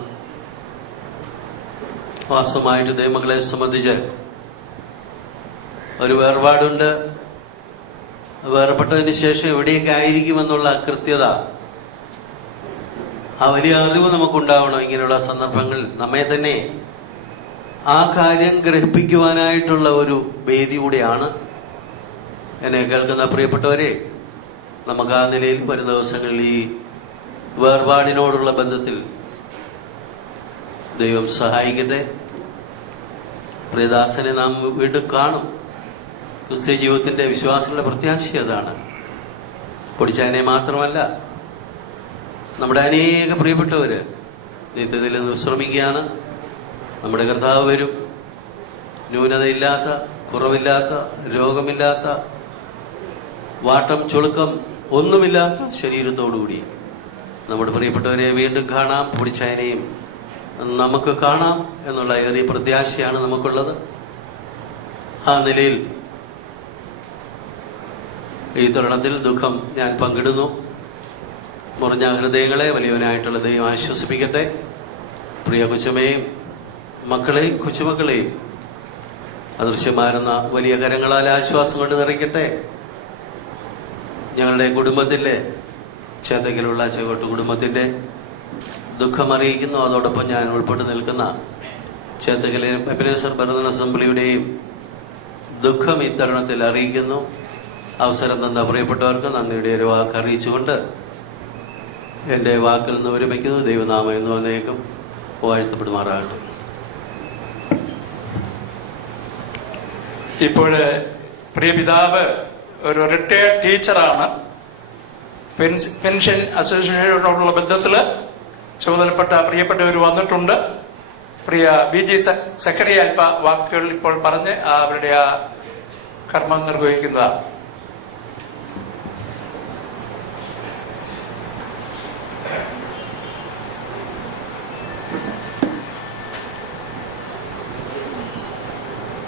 വാസ്തവമായിട്ട് ദൈവമക്കളെ സംബന്ധിച്ച് ഒരു വേർപാടുണ്ട്. വേർപെട്ടതിന് ശേഷം എവിടെയൊക്കെ ആയിരിക്കുമെന്നുള്ള കൃത്യത, ആ വലിയ അറിവ് നമുക്കുണ്ടാവണം. ഇങ്ങനെയുള്ള സന്ദർഭങ്ങൾ നമ്മെ തന്നെ ആ കാര്യം ഗ്രഹിപ്പിക്കുവാനായിട്ടുള്ള ഒരു വേദി കൂടിയാണ്. എന്നെ കേൾക്കുന്ന പ്രിയപ്പെട്ടവരെ, നമുക്ക് ആ നിലയിൽ വരും ദിവസങ്ങളിൽ ഈ വേർപാടിനോടുള്ള ബന്ധത്തിൽ ദൈവം സഹായിക്കട്ടെ. പ്രിയദാസനെ നാം വീണ്ടും കാണും. ക്രിസ്ത്യ ജീവിതത്തിന്റെ വിശ്വാസങ്ങളുടെ പ്രത്യാശ അതാണ്. പൊടിച്ചാനെ മാത്രമല്ല, നമ്മുടെ അനേക പ്രിയപ്പെട്ടവര് നിത്യത്തിൽ നിന്ന് വിശ്രമിക്കുകയാണ്. നമ്മുടെ കർത്താവ് വരും. ന്യൂനതയില്ലാത്ത, കുറവില്ലാത്ത, രോഗമില്ലാത്ത, വാട്ടം ചുളുക്കം ഒന്നുമില്ലാത്ത ശരീരത്തോടുകൂടി നമ്മുടെ പ്രിയപ്പെട്ടവരെ വീണ്ടും കാണാം. പൊടിച്ചായനെയും നമുക്ക് കാണാം എന്നുള്ള ഏറിയ പ്രത്യാശയാണ് നമുക്കുള്ളത്. ആ നിലയിൽ ഈ തരുണത്തിൽ ദുഃഖം ഞാൻ പങ്കിടുന്നു. മുറിഞ്ഞ ഹൃദയങ്ങളെ വലിയവനായിട്ടുള്ള ദൈവം ആശ്വസിപ്പിക്കട്ടെ. പ്രിയ കൊച്ചുമയെയും മക്കളെയും കൊച്ചുമക്കളെയും അദൃശ്യമായിരുന്ന വലിയ കരങ്ങളാൽ ആശ്വാസം കൊണ്ട് നിറയ്ക്കട്ടെ. ഞങ്ങളുടെ കുടുംബത്തിലെ ചേതകിലുള്ള ചെകോട്ട് കുടുംബത്തിന്റെ ദുഃഖം അറിയിക്കുന്നു. അതോടൊപ്പം ഞാൻ ഉൾപ്പെട്ട് നിൽക്കുന്ന ചേതകിലെ എബനേസർ ബർദൻ അസംബ്ലിയുടെയും ദുഃഖം ഇത്തരുണത്തിൽ അറിയിക്കുന്നു. അവസരം തന്ന പ്രിയപ്പെട്ടവർക്ക് നന്ദിയുടെ ഒരു വാക്ക് അറിയിച്ചുകൊണ്ട് എൻ്റെ വാക്കിൽ നിന്ന് ഒരുമിക്കുന്നു. ദൈവനാമം എന്ന് വന്നേക്കും വാഴ്ത്തപ്പെടുമാറാകട്ടെ. ഇപ്പോഴ് പ്രിയ പിതാവ് ഒരു റിട്ടയർഡ് ടീച്ചറാണ്. പെൻഷൻ അസോസിയേഷനോടുള്ള ബന്ധത്തിൽ ചുമതലപ്പെട്ട പ്രിയപ്പെട്ടവർ വന്നിട്ടുണ്ട്. പ്രിയ BG സക്കറിയ അല്പ വാക്കുകൾ ഇപ്പോൾ പറഞ്ഞ് അവരുടെ ആ കർമ്മം നിർവഹിക്കുന്നതാണ്.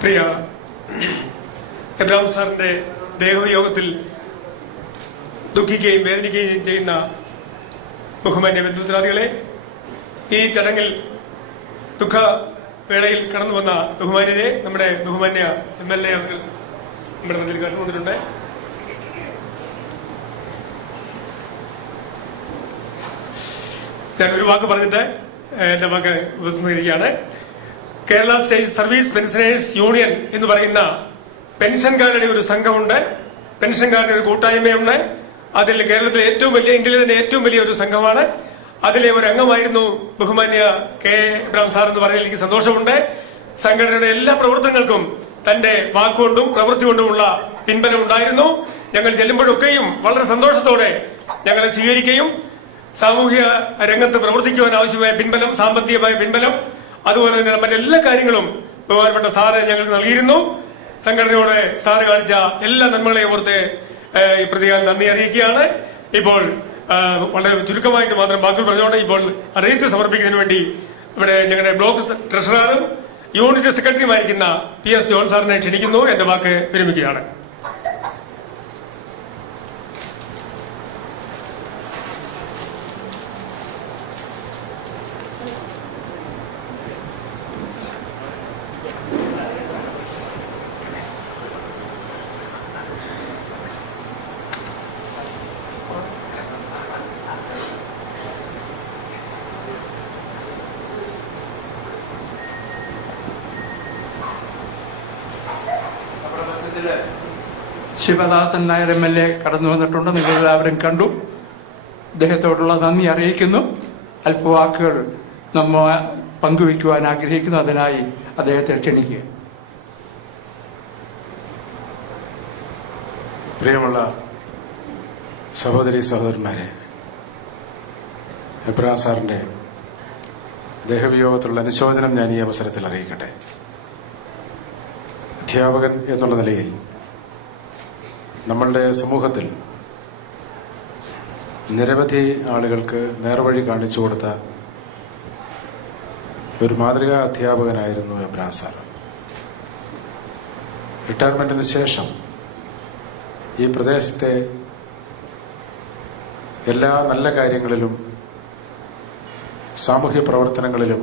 പ്രിയ എബ്രഹാം സാറിന്റെ ദേഹവിയോഗത്തിൽ ദുഃഖിക്കുകയും വേദനിക്കുകയും ചെയ്യുന്ന ബഹുമാന്യ ബന്ധുത്രാദികളെ, ഈ ചടങ്ങിൽ ദുഃഖവേളയിൽ കടന്നു വന്ന ബഹുമാന്യരെ, നമ്മുടെ ബഹുമാന്യ MLA അവർ നമ്മുടെ മുന്നിൽ കടന്നു വന്നിട്ടുണ്ട്. ഞാൻ ഒരു വാക്ക് പറഞ്ഞിട്ട് എന്റെ വാക്ക് ഉപസംഹരിക്കുകയാണ്. Kerala state service pensioners union എന്ന് പറയുന്ന പെൻഷൻകാരുടെ ഒരു സംഘമുണ്ട്. പെൻഷൻകാരുടെ ഒരു കൂട്ടായ്മയുണ്ട്. അതിൽ കേരളത്തിലെ ഏറ്റവും വലിയ, ഇന്ത്യയിലെ തന്നെ ഏറ്റവും വലിയ ഒരു സംഘമാണ്. അതിലെ ഒരു അംഗമായിരുന്നു ബഹുമാന്യ K. എബ്രഹാം സാർ എന്ന് പറഞ്ഞാൽ എനിക്ക് സന്തോഷമുണ്ട്. സംഘടനയുടെ എല്ലാ പ്രവർത്തനങ്ങൾക്കും തന്റെ വാക്കുകൊണ്ടും പ്രവൃത്തി കൊണ്ടുമുള്ള പിൻബലം ഉണ്ടായിരുന്നു. ഞങ്ങൾ ചെല്ലുമ്പോഴൊക്കെയും വളരെ സന്തോഷത്തോടെ ഞങ്ങളെ സ്വീകരിക്കുകയും സാമൂഹിക രംഗത്ത് പ്രവർത്തിക്കുവാൻ ആവശ്യമായ പിൻബലം, സാമ്പത്തികമായ പിൻബലം, അതുപോലെ തന്നെ മറ്റെല്ലാ കാര്യങ്ങളും ബഹുമാനപ്പെട്ട സാറ് ഞങ്ങൾക്ക് നൽകിയിരുന്നു. സംഘടനയോട് സാറ് കാണിച്ച എല്ലാ നന്മകളെയും ഓർത്ത് ഈ പ്രതികാരം നന്ദി അറിയിക്കുകയാണ്. ഇപ്പോൾ വളരെ ചുരുക്കമായിട്ട് മാത്രം വാക്കുകൾ പറഞ്ഞുകൊണ്ട് ഇപ്പോൾ അറിയിപ്പ് സമർപ്പിക്കുന്നതിന് വേണ്ടി ഇവിടെ ഞങ്ങളുടെ ബ്ലോക്ക് ട്രഷററും യൂണിറ്റ് സെക്രട്ടറിയുമായിരിക്കുന്ന PS ജോൺ സാറിനെ ക്ഷണിക്കുന്നു. എന്റെ വാക്ക് വിരമിക്കുകയാണ്. ശിവദാസൻ നായർ MLA കടന്നു വന്നിട്ടുണ്ട്. നിങ്ങളെല്ലാവരും കണ്ടു. അദ്ദേഹത്തോടുള്ള നന്ദി അറിയിക്കുന്നു. അല്പവാക്കുകൾ നമ്മ പങ്കുവയ്ക്കുവാൻ ആഗ്രഹിക്കുന്നു. അതിനായി അദ്ദേഹത്തെ ക്ഷണിക്കുക. പ്രിയമുള്ള സഹോദരി സഹോദരന്മാരെ, എബ്രഹാം സാറിന്റെ ദേഹവിയോഗത്തിലുള്ള അനുശോചനം ഞാൻ ഈ അവസരത്തിൽ അറിയിക്കട്ടെ. അധ്യാപകൻ എന്നുള്ള നിലയിൽ നമ്മളുടെ സമൂഹത്തിൽ നിരവധി ആളുകൾക്ക് നേർവഴി കാണിച്ചു കൊടുത്ത ഒരു മാതൃകാ അധ്യാപകനായിരുന്നു എബ്രഹാം സാർ. റിട്ടയർമെന്റിന് ശേഷം ഈ പ്രദേശത്തെ എല്ലാ നല്ല കാര്യങ്ങളിലും സാമൂഹ്യ പ്രവർത്തനങ്ങളിലും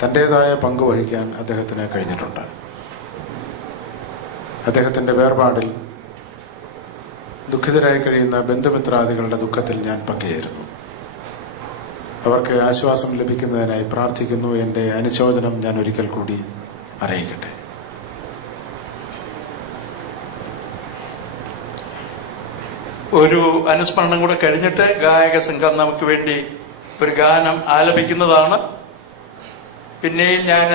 തൻ്റെതായ പങ്ക് വഹിക്കാൻ അദ്ദേഹത്തിന് കഴിഞ്ഞിട്ടുണ്ട്. അദ്ദേഹത്തിൻ്റെ വേർപാടിൽ ദുഃഖിതരായി കഴിയുന്ന ബന്ധുമിത്രാദികളുടെ ദുഃഖത്തിൽ ഞാൻ പങ്കുചേരുന്നു. അവർക്ക് ആശ്വാസം ലഭിക്കുന്നതിനായി പ്രാർത്ഥിക്കുന്നു. എൻ്റെ അനുശോചനം ഞാൻ ഒരിക്കൽ കൂടി അറിയിക്കട്ടെ. ഒരു അനുസ്മരണം കൂടെ കഴിഞ്ഞിട്ട് ഗായക സംഘം നമുക്ക് വേണ്ടി ഒരു ഗാനം ആലപിക്കുന്നതാണ്. പിന്നെയും ഞാൻ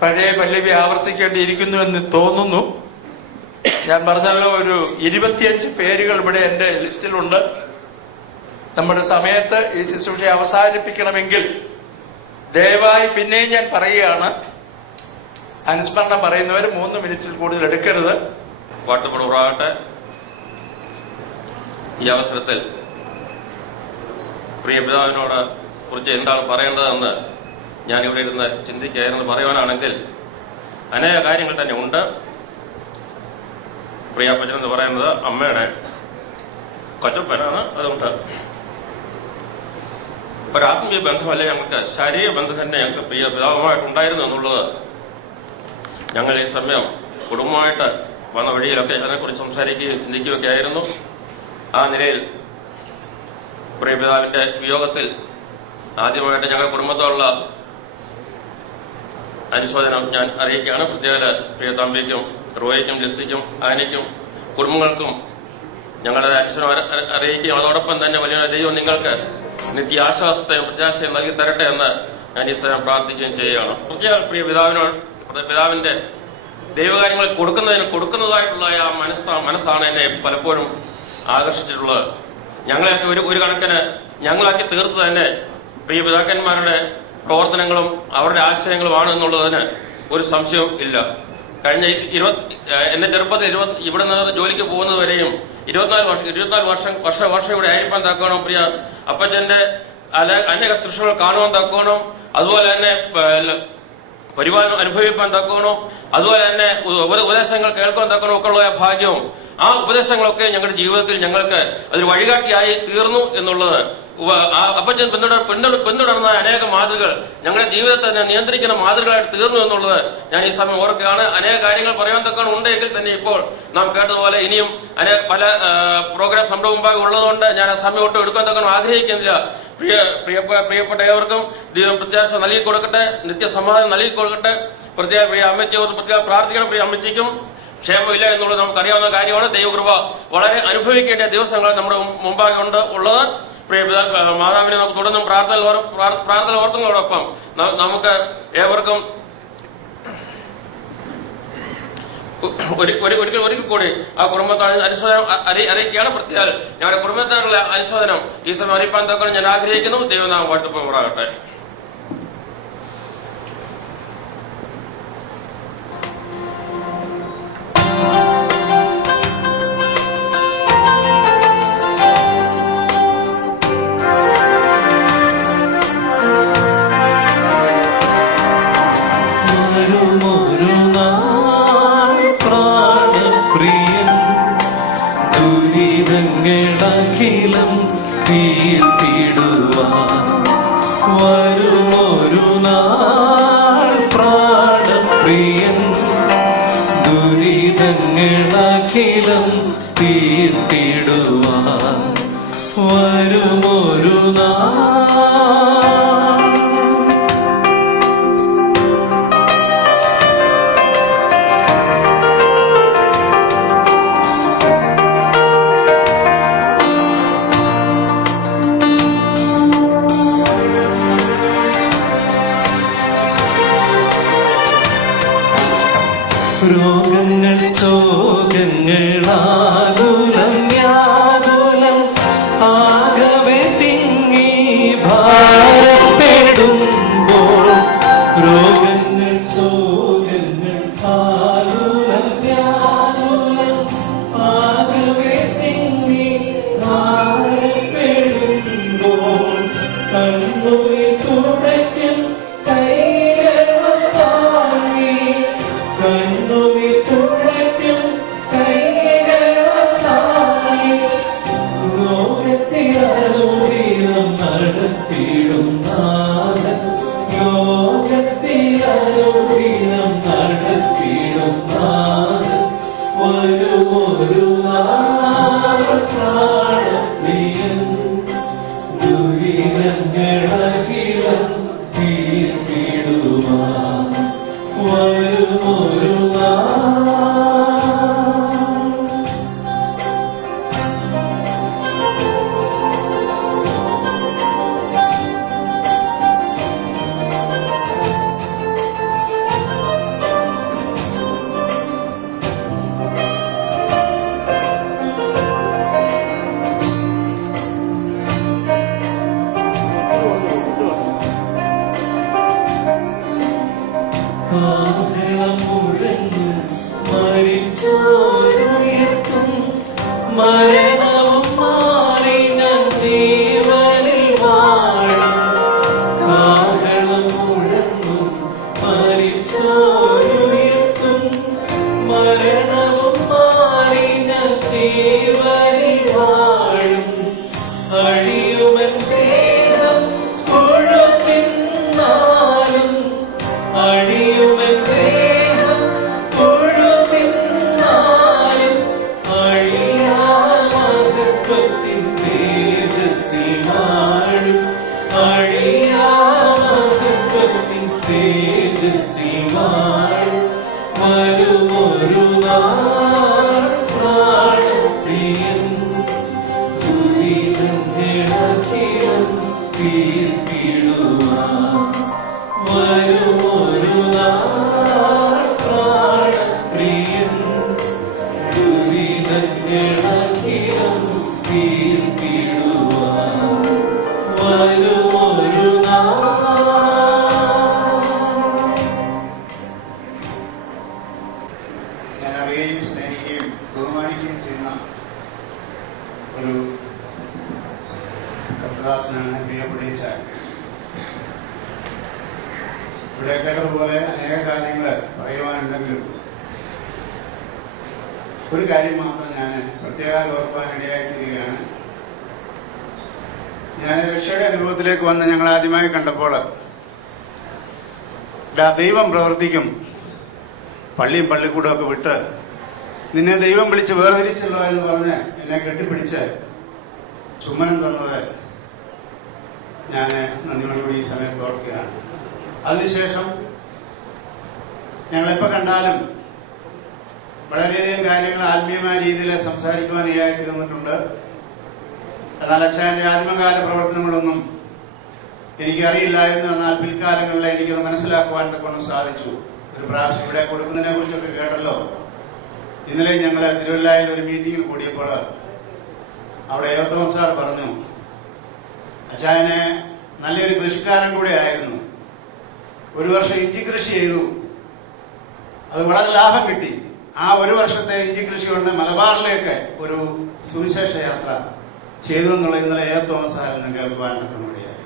പഴയ പല്ലവി ആവർത്തിക്കേണ്ടിയിരിക്കുന്നു എന്ന് തോന്നുന്നു. ഞാൻ പറഞ്ഞല്ലോ, ഒരു 25 പേരുകൾ ഇവിടെ എന്റെ ലിസ്റ്റിലുണ്ട്. നമ്മുടെ സമയത്ത് ഈ ശുശ്രൂഷ അവസാനിപ്പിക്കണമെങ്കിൽ ദയവായി പിന്നെയും ഞാൻ പറയുകയാണ്, അനുസ്മരണം പറയുന്നവർ 3 മിനിറ്റിൽ കൂടുതൽ എടുക്കരുത്. വാട്ടുപുറമാകട്ടെ. ഈ അവസരത്തിൽ പ്രിയ പിതാവിനോട് കുറിച്ച് എന്താണ് പറയേണ്ടതെന്ന് ഞാൻ ഇവിടെ ഇരുന്ന് ചിന്തിക്കുകയായിരുന്നു. പറയുവാനാണെങ്കിൽ അനേക കാര്യങ്ങൾ തന്നെ ഉണ്ട്. പ്രിയ അപ്പച്ചൻ എന്ന് പറയുന്നത് അമ്മയുടെ കൊച്ചപ്പനാണ്. അതുകൊണ്ട് ഒരാത്മീയ ബന്ധമല്ല ഞങ്ങൾക്ക്, ശാരീരിക ബന്ധം തന്നെ ഞങ്ങൾക്ക് പ്രിയ പിതാവുമായിട്ടുണ്ടായിരുന്നു എന്നുള്ളത് ഞങ്ങൾ ഈ സമയം കുടുംബമായിട്ട് വന്ന വഴിയിലൊക്കെ അതിനെക്കുറിച്ച് സംസാരിക്കുകയും ചിന്തിക്കുകയൊക്കെ ആയിരുന്നു. ആ നിലയിൽ പ്രിയപിതാവിന്റെ വിയോഗത്തിൽ ആദ്യമായിട്ട് ഞങ്ങളുടെ കുടുംബത്തോടുള്ള അനുശോചനം ഞാൻ അറിയിക്കുകയാണ്. പ്രത്യേക പ്രിയ തമ്പിക്കും റോയ്ക്കും ജസ്സിക്കും ആനിക്കും കുടുംബങ്ങൾക്കും ഞങ്ങളുടെ അനുശോചനം അറിയിക്കുകയും അതോടൊപ്പം തന്നെ വലിയ ദൈവം നിങ്ങൾക്ക് നിത്യാശ്വാസത്തെയും പ്രത്യാശയും നൽകി തരട്ടെ എന്ന് ഞാൻ ഈ സമയം പ്രാർത്ഥിക്കുകയും ചെയ്യുകയാണ്. പ്രത്യേക പ്രിയ പിതാവിന്റെ ദൈവകാര്യങ്ങൾ കൊടുക്കുന്നതായിട്ടുള്ള ആ മനസ്സാണ് എന്നെ പലപ്പോഴും ആകർഷിച്ചിട്ടുള്ളത്. ഞങ്ങളെയൊക്കെ ഒരു കണക്കിന് ഞങ്ങളാക്കി തീർത്ത് തന്നെ പ്രിയ പിതാക്കന്മാരുടെ പ്രവർത്തനങ്ങളും അവരുടെ ആശയങ്ങളുമാണ് എന്നുള്ളതിന് ഒരു സംശയവും ഇല്ല. കഴിഞ്ഞ എന്റെ ചെറുപ്പത്തിൽ ഇവിടെ നിന്ന് ജോലിക്ക് പോകുന്നതുവരെയും 24 വർഷം ഇവിടെ ആയിരിക്കാൻ തക്കോണം പ്രിയ അപ്പച്ചന്റെ അനേക സൃഷ്ടികൾ കാണുവാൻ തക്കോണം, അതുപോലെ തന്നെ പരിപാലനം അനുഭവിക്കാൻ തക്കോണം, അതുപോലെ തന്നെ ഉപദേശങ്ങൾ കേൾക്കാൻ തക്കോണം ഒക്കെ ഉള്ള ഭാഗ്യവും ആ ഉപദേശങ്ങളൊക്കെ ഞങ്ങളുടെ ജീവിതത്തിൽ ഞങ്ങൾക്ക് അതൊരു വഴികാട്ടിയായി തീർന്നു എന്നുള്ളത്, അപ്പച്ചൻ പിന്തുടർന്ന അനേക മാതൃകൾ ഞങ്ങളുടെ ജീവിതത്തെ തന്നെ നിയന്ത്രിക്കുന്ന മാതൃകളായിട്ട് തീർന്നു എന്നുള്ളത് ഞാൻ ഈ സമയം ഓർക്കുകയാണ്. അനേക കാര്യങ്ങൾ പറയാൻ തക്കണം ഉണ്ടെങ്കിൽ തന്നെ ഇപ്പോൾ നാം കേട്ടതുപോലെ ഇനിയും പല പ്രോഗ്രാം നമ്മുടെ മുമ്പാകെ ഉള്ളതുകൊണ്ട് ഞാൻ ആ സമയം ഒട്ടും എടുക്കാൻ തക്കണം ആഗ്രഹിക്കുന്നില്ല. പ്രിയപ്പെട്ട ഏവർക്കും ദൈവം പ്രത്യാശ നൽകി കൊടുക്കട്ടെ, നിത്യസമാധാനം നൽകി കൊടുക്കട്ടെ. പ്രത്യേക പ്രിയ അമ്മച്ചിയോട് പ്രത്യേക പ്രാർത്ഥിക്കണം. പ്രിയ അമ്മച്ചിക്കും ക്ഷേമമില്ല എന്നുള്ളത് നമുക്കറിയാവുന്ന കാര്യമാണ്. ദൈവകൃപ വളരെ അനുഭവിക്കേണ്ട ദിവസങ്ങൾ നമ്മുടെ മുമ്പാകെ ഉള്ളത്. പ്രിയ മാതാവിനെ നമുക്ക് തുടർന്നും പ്രാർത്ഥന ഓർക്കുന്നതോടൊപ്പം നമുക്ക് ഏവർക്കും ഒരിക്കൽ കൂടി ആ കുടുംബത്തെ അനുശോചനം അറിയിക്കുകയാണ്. പ്രത്യേക ഞങ്ങളുടെ കുടുംബത്തിനുള്ള അനുശോചനം ഈ സമയം അറിയിപ്പാൻ തക്കാൻ ഞാൻ ആഗ്രഹിക്കുന്നു. ദൈവനാമം വാഴ്ത്തപ്പെടുമാറാകട്ടെ. ദുരിതങ്ങളഖിലം തീർത്തിടുവാൻ വരുമൊരു നാൾ പ്രാണപ്രിയൻ. ദുരിതങ്ങളഖിലം തീർത്തിടുവാൻ വരുമൊരു നാൾ. രോഗങ്ങൾ ശോകങ്ങളാകുലം വ്യാകുലം ആകവെ തിങ്ങി ഭാരപ്പെടുമ്പോൾ. രോഗങ്ങൾ ശോകങ്ങൾ ആകുലം വ്യാകുലം ആകവെ തിങ്ങി ഭാരപ്പെടുമ്പോൾ. കണ്ണുനീർ തുടയ്ക്കും കൈകൾ താങ്ങി, കണ്ണുനീർ തുടയ്ക്കും കൈകൾ താങ്ങി കാഹളം മുഴങ്ങും മരിച്ചോരുയർത്തും മരണവും മാറി ഞാൻ ജീവനിൽ വാഴും കാഹളം മുഴങ്ങും മരിച്ചോരുയർത്തും മരണവും മാറി ഞാൻ ജീവനിൽ വാഴും അഴിയുമൻ ദേഹം കൊഴുത്തിന്നാലും അഴിയുമൻ ദേഹം കൊഴുത്തിന്നാലും അഴിയാമഹത്വത്തിൻ തേജസ്സിൽ വാഴും അഴിയാമഹത്വത്തിൻ തേജസ്സിൽ വാഴും വരുമൊരു നാൾ പ്രാണപ്രിയൻ ദുരിതങ്ങളഖിലം തീർത്തിടുവാൻ വരുമൊരു നാൾ പ്രാണപ്രിയൻ ദുരിതങ്ങളഖിലം തീർത്തിടുവാൻ വരുമൊരു നാൾ. ഞാൻ അറിയുകയും സ്നേഹിക്കുകയും ബഹുമാനിക്കുകയും ചെയ്യുന്ന ഒരു കർത്തദാസനാണ് പ്രിയപ്പെട്ട ഇവിടെ കേട്ടതുപോലെ അനേക കാര്യങ്ങൾ പറയുവാനുണ്ടെങ്കിലും ഒരു കാര്യം മാത്രം ഞാൻ പ്രത്യേകം ഓർക്കാൻ ഇടയാക്കിയിരിക്കുകയാണ്. ഞാൻ രക്ഷയുടെ അനുഭവത്തിലേക്ക് വന്ന് ഞങ്ങൾ ആദ്യമായി കണ്ടപ്പോൾ ദൈവം പ്രവർത്തിക്കും, പള്ളിയും പള്ളിക്കൂടമൊക്കെ വിട്ട് നിന്നെ ദൈവം വിളിച്ച് വേർതിരിച്ചല്ലോ എന്ന് പറഞ്ഞ് എന്നെ കെട്ടിപ്പിടിച്ച് ചുമ്മനം തന്നത് ഞാൻ നന്ദിയോടുകൂടി ഈ സമയത്ത് ഓർക്കുകയാണ്. അതിനുശേഷം ഞങ്ങളെപ്പോൾ കണ്ടാലും വളരെയധികം കാര്യങ്ങൾ ആത്മീയമായ രീതിയിൽ സംസാരിക്കുവാൻ ഇടയാക്കി തന്നിട്ടുണ്ട്. എന്നാൽ അച്ഛൻ്റെ ആത്മകാല പ്രവർത്തനങ്ങളൊന്നും എനിക്കറിയില്ലായിരുന്നു. എന്നാൽ പിൽക്കാലങ്ങളിൽ എനിക്കത് മനസ്സിലാക്കുവാൻ കൊണ്ട് സാധിച്ചു. ഒരു പ്രാവശ്യം ഇവിടെ കൊടുക്കുന്നതിനെ കുറിച്ചൊക്കെ കേട്ടല്ലോ. ഇന്നലെ ഞങ്ങൾ തിരുവല്ലായിൽ ഒരു മീറ്റിംഗിൽ കൂടിയപ്പോൾ അവിടെ യോത്തോം സാർ പറഞ്ഞു, അച്ചായനെ നല്ലൊരു കൃഷിക്കാരൻ കൂടെ ആയിരുന്നു. ഒരു വർഷം ഇഞ്ചി കൃഷി ചെയ്തു, അത് വളരെ ലാഭം കിട്ടി. ആ ഒരു വർഷത്തെ ഇഞ്ചി കൃഷി കൊണ്ട് മലബാറിലേക്ക് ഒരു സുവിശേഷ യാത്ര ചെയ്തു എന്നുള്ളത് ഇന്നലെ യോത്തോം സാറിൽ നിന്ന് കേൾക്കുവാൻ കൂടിയായി.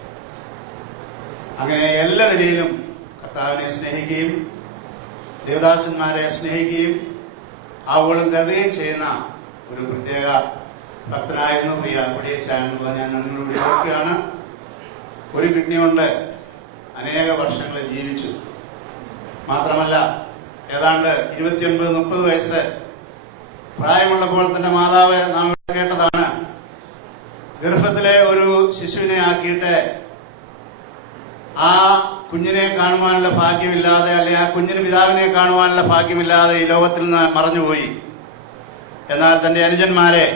അങ്ങനെ എല്ലാ നിലയിലും കർത്താവിനെ സ്നേഹിക്കുകയും ദേവദാസന്മാരെ സ്നേഹിക്കുകയും ആവോളം കരുതുകയും ചെയ്യുന്ന ഒരു പ്രത്യേക ഭക്തനായിരുന്നു പ്രിയ കൊടിയച്ചാനെന്നുള്ളത് ഞാൻ നിങ്ങളോട് ഓർക്കുകയാണ്. ഒരു കിഡ്നി കൊണ്ട് അനേക വർഷങ്ങൾ ജീവിച്ചു. മാത്രമല്ല ഏതാണ്ട് 29-30 വയസ്സ് പ്രായമുള്ളപ്പോൾ തന്റെ മാതാവ് നാം കേട്ടതാണ്, ഗർഭത്തിലെ ഒരു ശിശുവിനെ ആക്കിയിട്ട് ആ കുഞ്ഞിനെ കാണുവാനുള്ള ഭാഗ്യമില്ലാതെ, അല്ലെ ആ കുഞ്ഞിന് പിതാവിനെ കാണുവാനുള്ള ഭാഗ്യമില്ലാതെ ഈ ലോകത്തിൽ നിന്ന് മറഞ്ഞുപോയി. എന്നാൽ തന്റെ അനുജന്മാരെ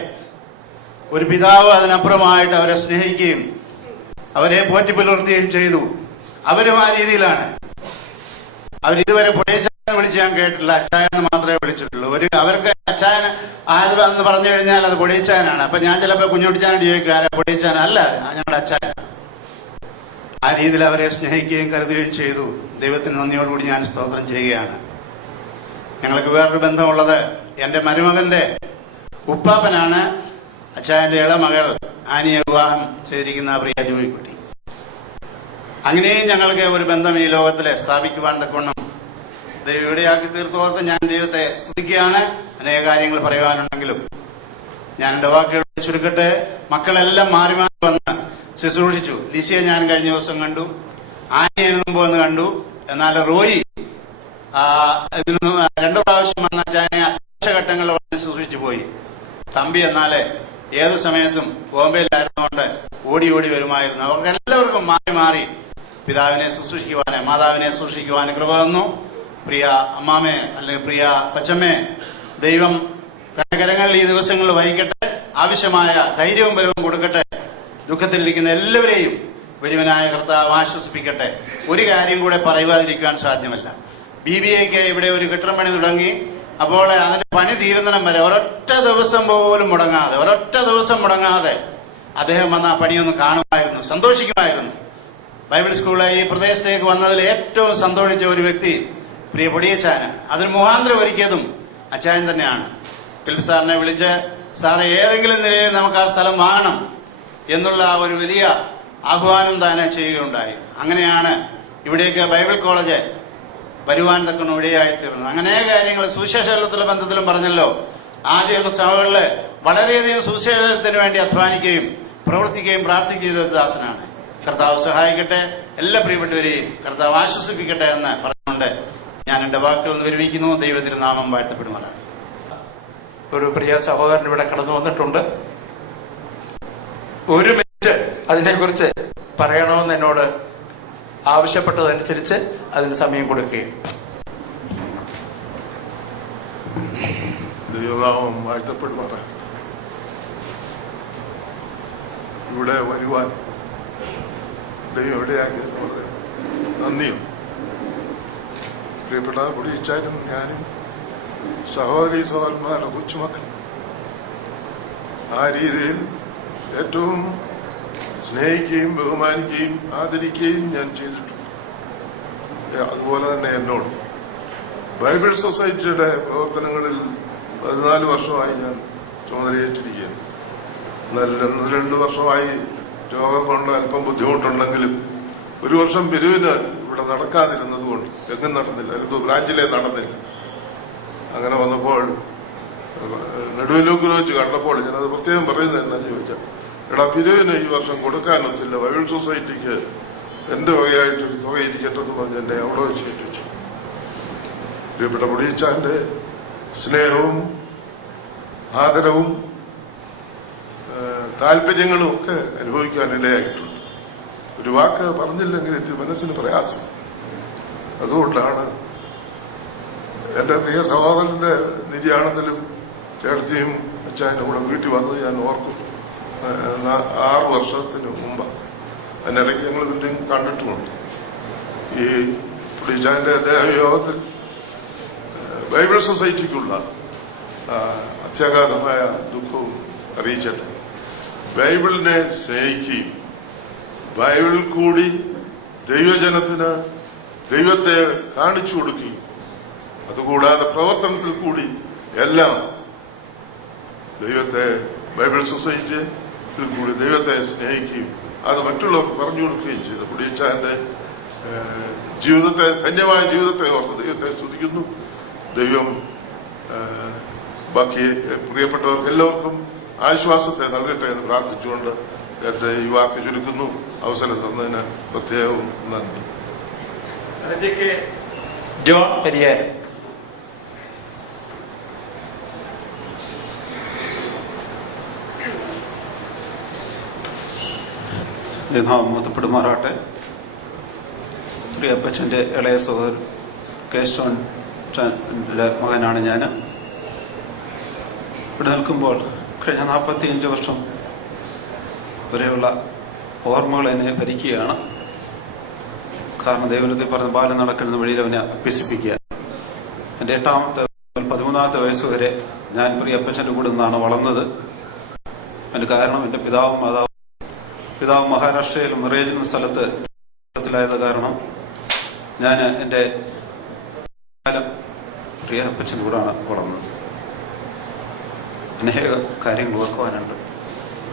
ഒരു പിതാവ് അതിനപ്പുറമായിട്ട് അവരെ സ്നേഹിക്കുകയും അവരെ പോറ്റി പുലർത്തുകയും ചെയ്തു. അവരും ആ രീതിയിലാണ്. അവരിതുവരെ പൊടിയച്ചായനെ വിളിച്ച് ഞാൻ കേട്ടിട്ടില്ല, അച്ചായനെ മാത്രമേ വിളിച്ചിട്ടുള്ളൂ. അവർക്ക് അച്ചായൻ ആയത് എന്ന് പറഞ്ഞു കഴിഞ്ഞാൽ അത് പൊടിയച്ചായനാണ്. അപ്പൊ ഞാൻ ചിലപ്പോൾ കുഞ്ഞുട്ടിച്ചാനോട് ചോദിക്കുക, ആരാ പൊടിയച്ചാൻ? അല്ല, ഞങ്ങളുടെ അച്ചായൻ. ആ രീതിയിൽ അവരെ സ്നേഹിക്കുകയും കരുതുകയും ചെയ്തു. ദൈവത്തിന് നന്ദിയോടുകൂടി ഞാൻ സ്തോത്രം ചെയ്യുകയാണ്. ഞങ്ങൾക്ക് വേറൊരു ബന്ധമുള്ളത് എന്റെ മരുമകന്റെ ഉപ്പാപ്പനാണ് അച്ചായന്റെ ഇളമകൾ ആനിയെ വിവാഹം ചെയ്തിരിക്കുന്ന പ്രിയ ജോയിക്കുട്ടി. അങ്ങനെയും ഞങ്ങൾക്ക് ഒരു ബന്ധം ഈ ലോകത്തിലെ സ്ഥാപിക്കുവാൻ തക്കവണ്ണം ദൈവം ഇവിടെയാക്കി തീർത്തോർത്ത് ഞാൻ ദൈവത്തെ സ്തുതിക്കുകയാണ്. അനേക കാര്യങ്ങൾ പറയുവാനുണ്ടെങ്കിലും ഞാൻ എന്റെ വാക്കുകൾ ചുരുക്കട്ടെ. മക്കളെല്ലാം മാറി മാറി വന്ന് ശുശ്രൂഷിച്ചു. ലിസിയെ ഞാൻ കഴിഞ്ഞ ദിവസം കണ്ടു, ആനിയെ മുമ്പ് വന്ന് കണ്ടു. എന്നാൽ റോയി ഇതിന് 2 പ്രാവശ്യം വന്ന അച്ചായനെ അത്യാവശ്യഘട്ടങ്ങളിൽ വന്ന് ശുശ്രൂഷിച്ചു പോയി. തമ്പി എന്നാല് ഏത് സമയത്തും ബോംബെയിലായിരുന്നുകൊണ്ട് ഓടി ഓടി വരുമായിരുന്നു. അവർക്ക് എല്ലാവർക്കും മാറി മാറി പിതാവിനെ ശുശ്രൂഷിക്കുവാന്, മാതാവിനെ ശുശ്രൂഷിക്കുവാന് കൃപ തന്നു. പ്രിയ അമ്മാമേ, അല്ലെങ്കിൽ പ്രിയ പച്ചമ്മേ, ദൈവം കരങ്ങളിൽ ഈ ദിവസങ്ങളിൽ വഹിക്കട്ടെ. ആവശ്യമായ ധൈര്യവും ബലവും കൊടുക്കട്ടെ. ദുഃഖത്തിലിരിക്കുന്ന എല്ലാവരെയും വലിയവനായ കർത്താവ് ആശ്വസിപ്പിക്കട്ടെ. ഒരു കാര്യം കൂടെ പറയുവാതിരിക്കുവാൻ സാധ്യമല്ല. BBAക്ക് ഇവിടെ ഒരു കെട്ടിടം പണി തുടങ്ങി. അപ്പോൾ അതിന്റെ പണി തീരുന്നിടം വരെ ഒരൊറ്റ ദിവസം പോലും മുടങ്ങാതെ അദ്ദേഹം വന്ന ആ പണിയൊന്ന് കാണുമായിരുന്നു, സന്തോഷിക്കുമായിരുന്നു. ബൈബിൾ സ്കൂളിൽ ഈ പ്രദേശത്തേക്ക് വന്നതിൽ ഏറ്റവും സന്തോഷിച്ച ഒരു വ്യക്തി പ്രിയ പൊടിയച്ചാന്. അതിന് മുഖാന്തരം ഒരുക്കിയതും അച്ചായൻ തന്നെയാണ്. ഫിലിപ്പ് സാറിനെ വിളിച്ച് സാറ് ഏതെങ്കിലും നിലയിൽ നമുക്ക് ആ സ്ഥലം വാങ്ങണം എന്നുള്ള ഒരു വലിയ ആഹ്വാനം തന്നെ ചെയ്യുകയുണ്ടായി. അങ്ങനെയാണ് ഇവിടേക്ക് ബൈബിൾ കോളേജ് വരുവാൻ തക്കണം ഇടയായിത്തീർന്നത്. അങ്ങനെ കാര്യങ്ങൾ സുവിശേഷത്തിലുള്ള ബന്ധത്തിലും പറഞ്ഞല്ലോ. ആദ്യമൊക്കെ സഭകളിൽ വളരെയധികം സുവിശേഷത്തിന് വേണ്ടി അധ്വാനിക്കുകയും പ്രവർത്തിക്കുകയും പ്രാർത്ഥിക്കുകയും ചെയ്ത ദാസനാണ്. കർത്താവ് സഹായിക്കട്ടെ, എല്ലാ പ്രിയപ്പെട്ടവരെയും കർത്താവ് ആശ്വസിപ്പിക്കട്ടെ എന്ന് പറഞ്ഞുകൊണ്ട് ഞാൻ എൻ്റെ വാക്കുകൾ വിരമിക്കുന്നു. ദൈവത്തിന് നാമം വാഴ്ത്തപ്പെടുമാറാണ്. ഒരു പ്രിയ സഹോദരൻ ഇവിടെ കടന്നു വന്നിട്ടുണ്ട്. ഒരു മിനിറ്റ് അതിനെക്കുറിച്ച് പറയണമെന്ന് എന്നോട് ആവശ്യപ്പെട്ടതനുസരിച്ച് അതിന് സമയം കൊടുക്കുകയും. ദൈവനാമം വാഴ്ത്തപ്പെടുമാറാണ്. ഇവിടെ വരുവാൻ ദൈവം ഇടയാക്കിയതിന് വളരെ നന്ദിയും. പ്രിയപ്പെട്ട പൊടിയിച്ചാലും ഞാനും സഹോദരി സഹോദരന്മാരുടെ കൊച്ചുമക്കൾ ആ രീതിയിൽ ഏറ്റവും സ്നേഹിക്കുകയും ബഹുമാനിക്കുകയും ആദരിക്കുകയും ഞാൻ ചെയ്തിട്ടുണ്ട്. അതുപോലെ തന്നെ എന്നോട് ബൈബിൾ സൊസൈറ്റിയുടെ പ്രവർത്തനങ്ങളിൽ 14 വർഷമായി ഞാൻ ചുമതലയേറ്റിരിക്കുകയാണ്. 2 വർഷമായി രോഗം കൊണ്ട് അല്പം ബുദ്ധിമുട്ടുണ്ടെങ്കിലും 1 വർഷം പിരിവിന് ഇവിടെ നടക്കാതിരുന്നത് കൊണ്ട് എങ്ങും നടന്നില്ല, ബ്രാഞ്ചിലെ നടന്നില്ല. അങ്ങനെ വന്നപ്പോൾ നെടുവല്ലൂക്കിൽ വെച്ച് കണ്ടപ്പോൾ ഞാനത് പ്രത്യേകം പറയുന്നത് എന്നാന്ന് ചോദിച്ചാൽ, എടാ പിരിവിന് ഈ വർഷം കൊടുക്കാനൊത്തില്ല, ബൈബിൾ സൊസൈറ്റിക്ക് എന്റെ വകയായിട്ടൊരു തുക ഇരിക്കട്ടെ എന്ന് പറഞ്ഞ് എന്നെ അവിടെ വെച്ച് ഏൽപ്പിച്ചു. പ്രിയപ്പെട്ട പൊടിയിച്ചാന്റെ സ്നേഹവും ആദരവും താല്പര്യങ്ങളും ഒക്കെ അനുഭവിക്കാനിടയായിട്ടുണ്ട്. ഒരു വാക്ക് പറഞ്ഞില്ലെങ്കിൽ എന്റെ മനസ്സിന് പ്രയാസം. അതുകൊണ്ടാണ് എന്റെ പ്രിയ സഹോദരന്റെ നിര്യാണത്തിലും ചേട്ടത്തിയും അച്ചായനും കൂടെ വീട്ടിൽ വന്ന് ഞാൻ ഓർക്കുന്നു. 6 വർഷത്തിന് മുമ്പ് അതിനിടയ്ക്ക് ഞങ്ങൾ വീണ്ടും കണ്ടിട്ടുമുണ്ട്. ഈ പൊടിയിച്ചാന്റെ ദേഹയോഗത്തിൽ ബൈബിൾ സൊസൈറ്റിക്കുള്ള അത്യാഘാതമായ ദുഃഖവും അറിയിച്ചിട്ട് ബൈബിളിനെ സ്നേഹിക്കുകയും ബൈബിൾ കൂടി ദൈവജനത്തിന് ദൈവത്തെ കാണിച്ചു കൊടുക്കുകയും അതുകൂടാതെ പ്രവർത്തനത്തിൽ കൂടി എല്ലാം ദൈവത്തെ ബൈബിൾ സൊസൈറ്റിയിൽ കൂടി ദൈവത്തെ സ്നേഹിക്കുകയും അത് മറ്റുള്ളവർക്ക് പറഞ്ഞു കൊടുക്കുകയും ചെയ്തു. പൊടിയിച്ചാന്റെ ജീവിതത്തെ, ധന്യമായ ജീവിതത്തെ ഓർത്ത് ദൈവത്തെ സ്തുതിക്കുന്നു. ദൈവം ബാക്കി പ്രിയപ്പെട്ടവർക്ക് എല്ലാവർക്കും ആശ്വാസത്തെ നൽകട്ടെ എന്ന് പ്രാർത്ഥിച്ചുകൊണ്ട് എന്റെ ഈ വാക്ക് ചുരുക്കുന്നു. അവസരം തന്നതിന് പ്രത്യേകവും നന്ദി. ജോൺ പെരിയാർ. മൂത്തപ്പെടുമാറാട്ടെ. പ്രിയപ്പച്ചന്റെ ഇളയ സഹോദരൻ കേസ്റ്റോൺ മകനാണ് ഞാൻ. ഇവിടെ നിൽക്കുമ്പോൾ കഴിഞ്ഞ 45 വർഷം വരെയുള്ള ഓർമ്മകൾ എന്നെ ഭരിക്കുകയാണ്. കാരണം ദൈവത്തിൽ പറഞ്ഞ ബാലം നടക്കുന്ന വഴിയിൽ അവനെ അഭ്യസിപ്പിക്കുക. എൻ്റെ 13ാമത്തെ വയസ്സ് വരെ ഞാൻ പ്രിയപ്പച്ചൻ്റെ കൂടെ നിന്നാണ് വളർന്നത്. അതിന് കാരണം എൻ്റെ പിതാവ് മഹാരാഷ്ട്രയിൽ മിറേജ് എന്ന സ്ഥലത്തായത് കാരണം ഞാൻ എൻ്റെ കാലം പ്രിയപ്പച്ചൻ്റെ കൂടാണ് വളർന്നത്. അനേക കാര്യങ്ങൾ ഓർക്കുവാനുണ്ട്,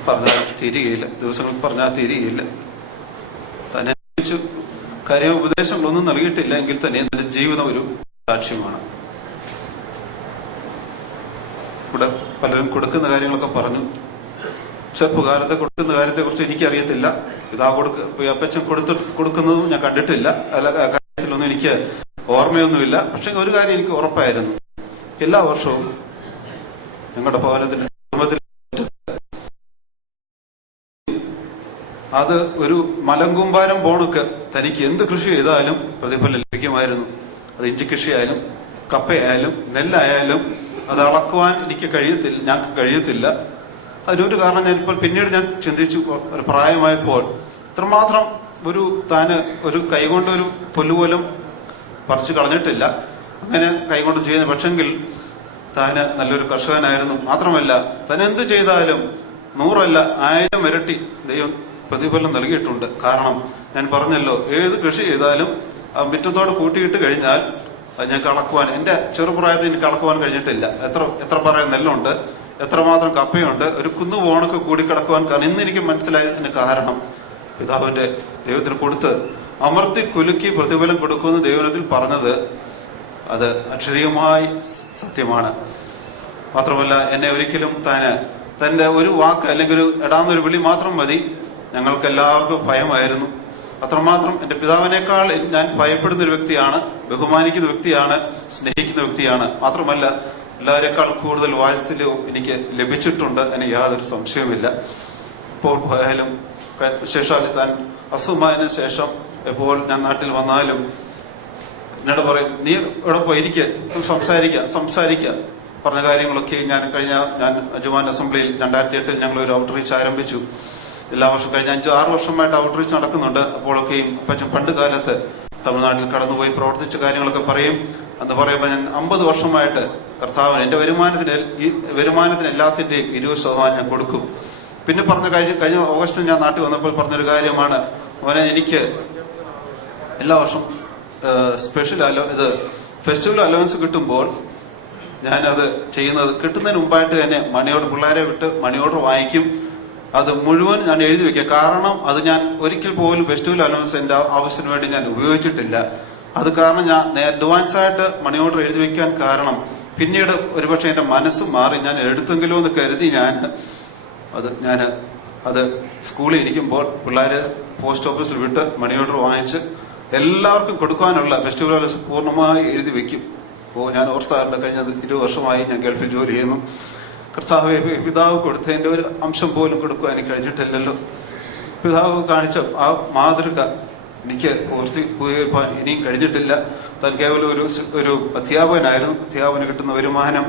പറഞ്ഞാൽ തീരുകയില്ല, ദിവസങ്ങൾ പറഞ്ഞാൽ തീരുകയില്ല. തന്നെ കാര്യം ഉപദേശങ്ങളൊന്നും നൽകിയിട്ടില്ല എങ്കിൽ തന്നെ എൻ്റെ ജീവിതം ഒരു സാക്ഷ്യമാണ്. ഇവിടെ പലരും കൊടുക്കുന്ന കാര്യങ്ങളൊക്കെ പറഞ്ഞു. ചെറുപ്പകാലത്തെ കൊടുക്കുന്ന കാര്യത്തെക്കുറിച്ച് എനിക്കറിയത്തില്ല. അപ്പച്ചൻ കൊടുക്കുന്നതും ഞാൻ കണ്ടിട്ടില്ല. അല്ല, കാര്യത്തിലൊന്നും എനിക്ക് ഓർമ്മയൊന്നുമില്ല. പക്ഷെ ഒരു കാര്യം എനിക്ക് ഉറപ്പായിരുന്നു, എല്ലാ വർഷവും ഞങ്ങളുടെ ഭവനത്തിന്റെ കുടുംബത്തിൽ അത് ഒരു മലങ്കുമ്പാരം പോണക്ക് തനിക്ക് എന്ത് കൃഷി ചെയ്താലും പ്രതിഫലം ലഭിക്കുമായിരുന്നു. അത് ഇഞ്ചി കൃഷിയായാലും കപ്പയായാലും നെല്ലായാലും അത് അളക്കുവാൻ ഞങ്ങൾക്ക് കഴിയത്തില്ല. അതിനൊരു കാരണം ഞാനിപ്പോൾ പിന്നീട് ഞാൻ ചിന്തിച്ചു, ഒരു പ്രായമായപ്പോൾ ഇത്രമാത്രം താന് ഒരു കൈകൊണ്ട് ഒരു പുല്ലുപോലും പറിച്ചു കളഞ്ഞിട്ടില്ല. അങ്ങനെ കൈകൊണ്ട് ചെയ്യുന്ന പക്ഷെങ്കിൽ താന് നല്ലൊരു കർഷകനായിരുന്നു. മാത്രമല്ല താൻ എന്ത് ചെയ്താലും 100 അല്ല 1000 ഇരട്ടി ദൈവം പ്രതിഫലം നൽകിയിട്ടുണ്ട്. കാരണം ഞാൻ പറഞ്ഞല്ലോ, ഏത് കൃഷി ചെയ്താലും മുറ്റത്തോട് കൂട്ടിയിട്ട് കഴിഞ്ഞാൽ അത് ഞങ്ങൾക്ക് അളക്കുവാൻ, എന്റെ ചെറുപ്രായത്തിൽ എനിക്ക് അളക്കുവാൻ കഴിഞ്ഞിട്ടില്ല. എത്ര പറയാൻ നെല്ലുണ്ട്, എത്രമാത്രം കപ്പയുണ്ട്, ഒരു കുന്നുപോണൊക്കെ കൂടി കിടക്കുവാൻ. കാരണം ഇന്ന് എനിക്ക് മനസ്സിലായതിന് കാരണം പിതാവിന്റെ ദൈവത്തിന് കൊടുത്ത് അമർത്തി കുലുക്കി പ്രതിഫലം കൊടുക്കുമെന്ന് ദൈവത്തിൽ പറഞ്ഞത് അത് അക്ഷരീയമായി സത്യമാണ്. മാത്രമല്ല എന്നെ ഒരിക്കലും തന്റെ ഒരു വാക്ക് അല്ലെങ്കിൽ ഒരു ഇടാന്നൊരു വിളി മാത്രം മതി. ഞങ്ങൾക്ക് എല്ലാവർക്കും ഭയമായിരുന്നു. അത്രമാത്രം എന്റെ പിതാവിനേക്കാൾ ഞാൻ ഭയപ്പെടുന്ന ഒരു വ്യക്തിയാണ്, ബഹുമാനിക്കുന്ന വ്യക്തിയാണ്, സ്നേഹിക്കുന്ന വ്യക്തിയാണ്. മാത്രമല്ല എല്ലാവരെക്കാൾ കൂടുതൽ വാത്സല്യവും എനിക്ക് ലഭിച്ചിട്ടുണ്ട്, അതിന് യാതൊരു സംശയവുമില്ല. ഇപ്പോൾ പോയാലും വിശേഷാൽ താൻ അസുഖമായതിനു ശേഷം എപ്പോൾ ഞാൻ നാട്ടിൽ വന്നാലും എന്നോട് പറയും, നീ ഇവിടെ പോയിരിക്കുക, സംസാരിക്കുക പറഞ്ഞ കാര്യങ്ങളൊക്കെ ഞാൻ അജുമാൻ അസംബ്ലിയിൽ 2008 ഞങ്ങൾ ഒരു ഔട്ട്റീച്ച് ആരംഭിച്ചു. എല്ലാ വർഷം കഴിഞ്ഞ 5-6 വർഷമായിട്ട് ഔട്ട്റീച്ച് നടക്കുന്നുണ്ട്. അപ്പോഴൊക്കെയും അപ്പച്ചൻ പണ്ട് കാലത്ത് തമിഴ്നാട്ടിൽ കടന്നുപോയി പ്രവർത്തിച്ച കാര്യങ്ങളൊക്കെ പറയും. എന്ന് പറയുമ്പോൾ ഞാൻ 50 വർഷമായിട്ട് കർത്താവിന് എന്റെ വരുമാനത്തിന് എല്ലാത്തിന്റെയും 20% ഞാൻ കൊടുക്കും. പിന്നെ കഴിഞ്ഞ ഓഗസ്റ്റിൽ ഞാൻ നാട്ടിൽ വന്നപ്പോൾ പറഞ്ഞൊരു കാര്യമാണ്, അവനെ എനിക്ക് എല്ലാ വർഷം ഫെസ്റ്റിവൽ അലവൻസ് കിട്ടുമ്പോൾ ഞാനത് ചെയ്യുന്നത് കിട്ടുന്നതിന് മുമ്പായിട്ട് തന്നെ പിള്ളേരെ വിട്ട് മണി ഓർഡർ വാങ്ങിക്കും. അത് മുഴുവൻ ഞാൻ എഴുതി വെക്കുക. കാരണം അത് ഞാൻ ഒരിക്കൽ പോലും ഫെസ്റ്റിവൽ അലവൻസ് എന്റെ ആവശ്യത്തിന് വേണ്ടി ഞാൻ ഉപയോഗിച്ചിട്ടില്ല. അത് കാരണം ഞാൻ അഡ്വാൻസ് ആയിട്ട് മണി ഓർഡർ എഴുതി വെക്കാൻ കാരണം പിന്നീട് ഒരുപക്ഷെ എന്റെ മനസ്സ് മാറി ഞാൻ എടുത്തെങ്കിലോ എന്ന് കരുതി അത് സ്കൂളിൽ ഇരിക്കുമ്പോൾ പിള്ളേരെ പോസ്റ്റ് ഓഫീസിൽ വിട്ട് മണി ഓർഡർ വാങ്ങിച്ച് എല്ലാവർക്കും കൊടുക്കാനുള്ള ഫെസ്റ്റിവൽ അലവൻസ് പൂർണ്ണമായി എഴുതി വെക്കും. ഞാൻ ഓർത്താറുണ്ട്, കഴിഞ്ഞ 20 വർഷമായി ഞാൻ ഗൾഫിൽ ജോലി ചെയ്യുന്നു. കർത്താവ് പിതാവ് കൊടുത്തതിന്റെ ഒരു അംശം പോലും കൊടുക്കുവാൻ എനിക്ക് കഴിഞ്ഞിട്ടില്ലല്ലോ. പിതാവ് കാണിച്ച ആ മാതൃക എനിക്ക് ഇനിയും കഴിഞ്ഞിട്ടില്ല. താൻ കേവലം ഒരു അധ്യാപകനായിരുന്നു. അധ്യാപകന് കിട്ടുന്ന വരുമാനം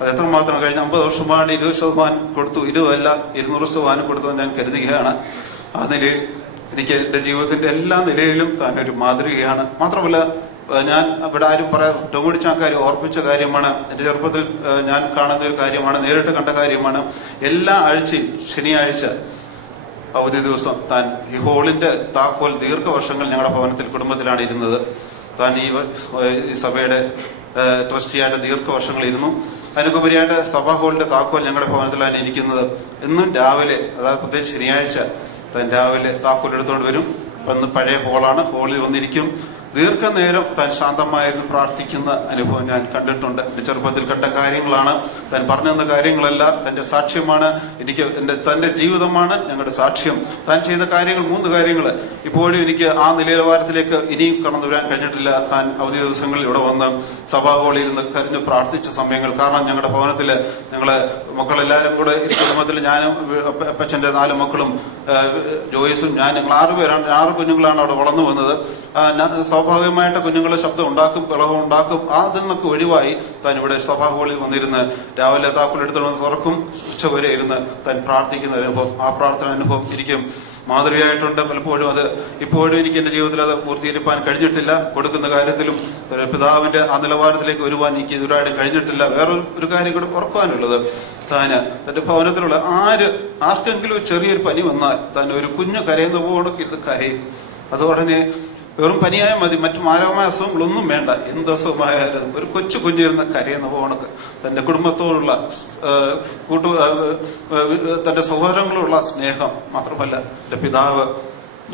അത് എത്രമാത്രം കഴിഞ്ഞ 50 വർഷമാണ് 20% കൊടുത്തു, 20 അല്ല 200% കൊടുത്തത് ഞാൻ കരുതുകയാണ്. ആ നിലയിൽ എനിക്ക് എന്റെ ജീവിതത്തിന്റെ എല്ലാ നിലയിലും താൻ ഒരു മാതൃകയാണ്. മാത്രമല്ല ഞാൻ ഇവിടെ ആരും ടൊങ്ങടിച്ച കാര്യം ഓർപ്പിച്ച കാര്യമാണ്. എന്റെ ചെറുപ്പത്തിൽ ഞാൻ കാണുന്ന ഒരു കാര്യമാണ്, നേരിട്ട് കണ്ട കാര്യമാണ്. എല്ലാ ആഴ്ചയും ശനിയാഴ്ച അവധി ദിവസം താൻ ഈ ഹോളിന്റെ താക്കോൽ ദീർഘവർഷങ്ങൾ ഞങ്ങളുടെ ഭവനത്തിൽ കുടുംബത്തിലാണ് ഇരുന്നത്. താൻ ഈ സഭയുടെ ട്രസ്റ്റിയായിട്ട് ദീർഘവർഷങ്ങൾ ഇരുന്നു. അതിനുപരിയായിട്ട് സഭാ ഹോളിന്റെ താക്കോൽ ഞങ്ങളുടെ ഭവനത്തിലാണ് ഇരിക്കുന്നത്. എന്നും രാവിലെ, അതായത് പ്രത്യേകിച്ച് ശനിയാഴ്ച താൻ രാവിലെ താക്കോൽ എടുത്തുകൊണ്ട് വരും. അന്ന് പഴയ ഹോളാണ്, ഹോളിൽ വന്നിരിക്കും. ദീർഘനേരം താൻ ശാന്തമായിരുന്നു പ്രാർത്ഥിക്കുന്ന അനുഭവം ഞാൻ കണ്ടിട്ടുണ്ട്. എന്റെ ചെറുപ്പത്തിൽ കണ്ട കാര്യങ്ങളാണ്, താൻ പറഞ്ഞു തന്ന കാര്യങ്ങളല്ല, തന്റെ സാക്ഷ്യമാണ്. തന്റെ ജീവിതമാണ് ഞങ്ങളുടെ സാക്ഷ്യം. താൻ ചെയ്ത കാര്യങ്ങൾ 3 കാര്യങ്ങൾ ഇപ്പോഴും എനിക്ക് ആ നിലവാരത്തിലേക്ക് ഇനിയും കടന്നു വരാൻ കഴിഞ്ഞിട്ടില്ല. താൻ അവധി ദിവസങ്ങളിൽ ഇവിടെ വന്ന് സഭാഹോളിൽ നിന്ന് കരഞ്ഞ് പ്രാർത്ഥിച്ച സമയങ്ങൾ. കാരണം ഞങ്ങളുടെ ഭവനത്തില് ഞങ്ങള് മക്കളെല്ലാരും കൂടെ കുടുംബത്തിൽ ഞാനും അപ്പച്ചന്റെ 4 മക്കളും ജോയിസും ഞങ്ങൾ 6 പേരാണ്, 6 കുഞ്ഞുങ്ങളാണ് അവിടെ വളർന്നു വന്നത്. സ്വാഭാവികമായിട്ട് കുഞ്ഞുങ്ങളെ ശബ്ദം ഉണ്ടാക്കും, ബഹളം ഉണ്ടാക്കും. അതിൽ നിന്നൊക്കെ ഒഴിവായി താൻ ഇവിടെ സഭാഹോളിൽ വന്നിരുന്ന് രാവിലെ താക്കോൽ എടുത്തുകൊണ്ട് തുറക്കും, ഉച്ചവരെ ഇരുന്ന് താൻ പ്രാർത്ഥിക്കുന്ന അനുഭവം, ആ പ്രാർത്ഥന അനുഭവം എനിക്കും മാതൃകയായിട്ടുണ്ട്. പലപ്പോഴും അത് ഇപ്പോഴും എനിക്ക് എന്റെ ജീവിതത്തിൽ അത് പൂർത്തീകരിക്കാൻ കഴിഞ്ഞിട്ടില്ല. കൊടുക്കുന്ന കാര്യത്തിലും പിതാവിന്റെ ആ നിലവാരത്തിലേക്ക് വരുവാൻ എനിക്ക് ഇതുവരായിട്ട് കഴിഞ്ഞിട്ടില്ല. വേറൊരു കാര്യം കൂടെ ഓർക്കാനുള്ളത്, തന്റെ ഭവനത്തിലുള്ള ആർക്കെങ്കിലും ചെറിയൊരു പനി വന്നാൽ താൻ ഒരു കുഞ്ഞു കരയുന്ന പോലെ ഇരുന്ന് കരയും. അത് ഉടനെ വെറും പനിയായ മതി, മറ്റു മാരകമായ അസുഖങ്ങളൊന്നും വേണ്ട. എന്ത് അസുഖമായാലും ഒരു കൊച്ചു കുഞ്ഞിരുന്ന കരയുന്ന പോണക്ക് തന്റെ കുടുംബത്തോടുള്ള തന്റെ സഹോദരങ്ങളോടുള്ള സ്നേഹം. മാത്രമല്ല എന്റെ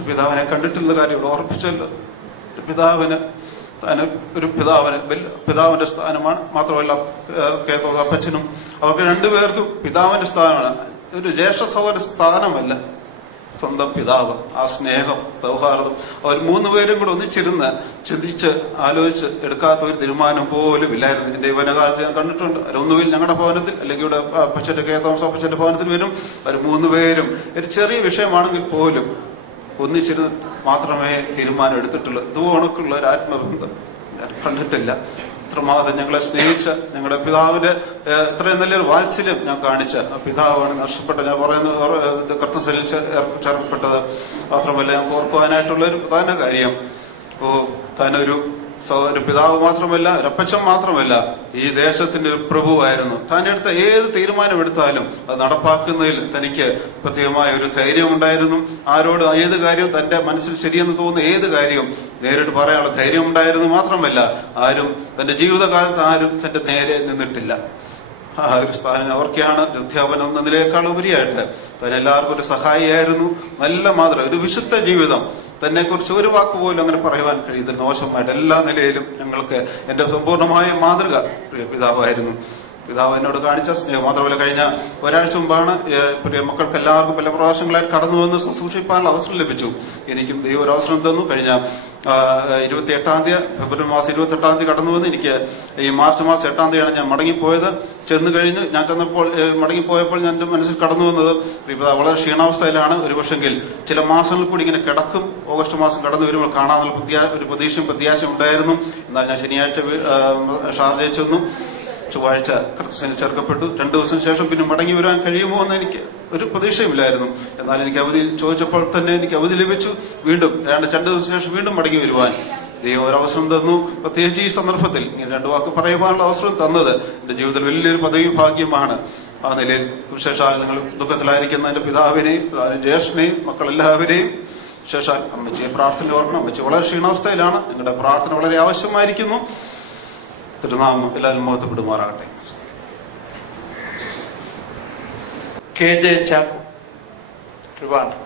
പിതാവിനെ കണ്ടിട്ടുള്ള കാര്യം ഇവിടെ ഓർപ്പിച്ചല്ലോ. പിതാവിന് പിതാവിന്റെ സ്ഥാനമാണ്. മാത്രമല്ല അപ്പച്ചനും അവർക്ക് 2 പേർക്കും പിതാവിന്റെ സ്ഥാനമാണ്. ഒരു ജ്യേഷ്ഠ സഹോദര സ്ഥാനമല്ല, സ്വന്തം പിതാവ്. ആ സ്നേഹം, സൗഹാർദ്ദം, അവർ 3 പേരും കൂടെ ഒന്നിച്ചിരുന്ന് ചിന്തിച്ച് ആലോചിച്ച് എടുക്കാത്ത ഒരു തീരുമാനം പോലും ഇല്ലായിരുന്നു. എന്റെ യൗവനകാലത്ത് ഞാൻ കണ്ടിട്ടുണ്ട്. ഒന്നുകിൽ ഞങ്ങളുടെ ഭവനത്തിൽ, അല്ലെങ്കിൽ ഇവിടെ അപ്പച്ചന്റെ അപ്പച്ചന്റെ ഭവനത്തിൽ വരും. അവർ 3 പേരും ഒരു ചെറിയ വിഷയമാണെങ്കിൽ പോലും ഒന്നിച്ചിരുന്ന് മാത്രമേ തീരുമാനം എടുത്തിട്ടുള്ളൂ. ഇതുപോണക്കുള്ള ഒരു ആത്മബന്ധം ഞാൻ കണ്ടിട്ടില്ല. ഇത്രമാത്രം ഞങ്ങളെ സ്നേഹിച്ച ഞങ്ങളുടെ പിതാവിന്റെ ഇത്രയും നല്ലൊരു വാത്സല്യം ഞാൻ കാണിച്ച പിതാവാണ് നഷ്ടപ്പെട്ട, ഞാൻ പറയുന്നത് കർത്തസലിൽ ചേർക്കപ്പെട്ടത്. മാത്രമല്ല ഞാൻ ഓർക്കുവാനായിട്ടുള്ള ഒരു പ്രധാന കാര്യം, താനൊരു പിതാവ് മാത്രമല്ല, ഒരപ്പച്ചൻ മാത്രമല്ല, ഈ ദേശത്തിന്റെ ഒരു പ്രഭുവായിരുന്നു. താൻ എടുത്ത ഏത് തീരുമാനം എടുത്താലും അത് നടപ്പാക്കുന്നതിൽ തനിക്ക് പ്രത്യേകമായ ഒരു ധൈര്യം ഉണ്ടായിരുന്നു. ആരോട് ഏത് കാര്യവും തന്റെ മനസ്സിൽ ശരിയെന്ന് തോന്നുന്ന ഏത് കാര്യവും നേരിട്ട് പറയാനുള്ള ധൈര്യം ഉണ്ടായിരുന്നു മാത്രമല്ല ആരും തന്റെ ജീവിതകാലത്ത് ആരും തന്റെ നേരെ നിന്നിട്ടില്ല. ആ ഒരു സ്ഥാനം അവർക്കാണ് അധ്യാപനം എന്നതിനേക്കാൾ ഉപരിയായിട്ട് താൻ എല്ലാവർക്കും ഒരു സഹായിയായിരുന്നു. നല്ല മാതൃക, ഒരു വിശുദ്ധ ജീവിതം. തന്നെ കുറിച്ച് ഒരു വാക്ക് പോലും അങ്ങനെ പറയുവാൻ കഴിയുന്ന മോശമായിട്ട് എല്ലാ നിലയിലും ഞങ്ങൾക്ക് എന്റെ സമ്പൂർണമായ മാതൃക പ്രിയ പിതാവായിരുന്നു. പിതാവ് എന്നോട് കാണിച്ച സ്നേഹം മാത്രമല്ല, കഴിഞ്ഞ ഒരാഴ്ച മുമ്പാണ് പ്രിയ മക്കൾക്ക് എല്ലാവർക്കും പല പ്രാവശ്യങ്ങളായി കടന്നു വന്ന് ശുശ്രൂഷിക്കാനുള്ള അവസരം ലഭിച്ചു. എനിക്കും ദൈവം ഒരു അവസരം തന്നു. കഴിഞ്ഞ 28-ാം തീയതി, ഫെബ്രുവരി മാസം 28-ാം തീയതി കടന്നു വന്ന് എനിക്ക് ഈ മാർച്ച് മാസം 8-ാം തീയതിയാണ് ഞാൻ മടങ്ങിപ്പോയത്. ചെന്ന് കഴിഞ്ഞ് ഞാൻ ചെന്നപ്പോൾ മടങ്ങിപ്പോയപ്പോൾ ഞാൻ എന്റെ മനസ്സിൽ കടന്നു വന്നത് വളരെ ക്ഷീണാവസ്ഥയിലാണ്. ഒരുപക്ഷെങ്കിൽ ചില മാസങ്ങൾ കൂടി ഇങ്ങനെ കിടക്കും, ഓഗസ്റ്റ് മാസം കടന്നു വരുമ്പോൾ കാണാനുള്ള ഒരു പ്രതീക്ഷയും പ്രത്യാശയും ഉണ്ടായിരുന്നു. എന്നാൽ ഞാൻ ശനിയാഴ്ച ഷാർജയിൽ ചെന്നു. ചൊവ്വാഴ്ച കൃത്യസേനയിൽ ചേർക്കപ്പെട്ടു. 2 ദിവസം ശേഷം പിന്നെ മടങ്ങി വരാൻ കഴിയുമോ എന്ന് എനിക്ക് ഒരു പ്രതീക്ഷയുമില്ലായിരുന്നു. എന്നാൽ എനിക്ക് അവധി ചോദിച്ചപ്പോൾ തന്നെ എനിക്ക് അവധി ലഭിച്ചു. വീണ്ടും 2 ദിവസം ശേഷം വീണ്ടും മടങ്ങി വരുവാൻ ദൈവം ഒരവസരം തന്നു. പ്രത്യേകിച്ച് ഈ സന്ദർഭത്തിൽ ഇങ്ങനെ 2 വാക്ക് പറയുവാനുള്ള അവസരം തന്നത് എന്റെ ജീവിതത്തിൽ വലിയൊരു പദവി ഭാഗ്യമാണ്. ആ നിലയിൽ വിശേഷാൽ നിങ്ങൾ ദുഃഖത്തിലായിരിക്കുന്ന എന്റെ പിതാവിനെയും ജ്യേഷ്ഠനെയും മക്കളെല്ലാവരെയും വിശേഷാൽ അമ്മച്ചിയെ പ്രാർത്ഥന ഓർക്കണം. അമ്മച്ചി വളരെ ക്ഷീണാവസ്ഥയിലാണ്. നിങ്ങളുടെ പ്രാർത്ഥന വളരെ ആവശ്യമായിരിക്കുന്നു. തിരുനാമം എല്ലാവരും മഹത്വപ്പെടുമാറാകട്ടെ. KJ ചാക്കോ, ട്രിവാൻഡ്രം.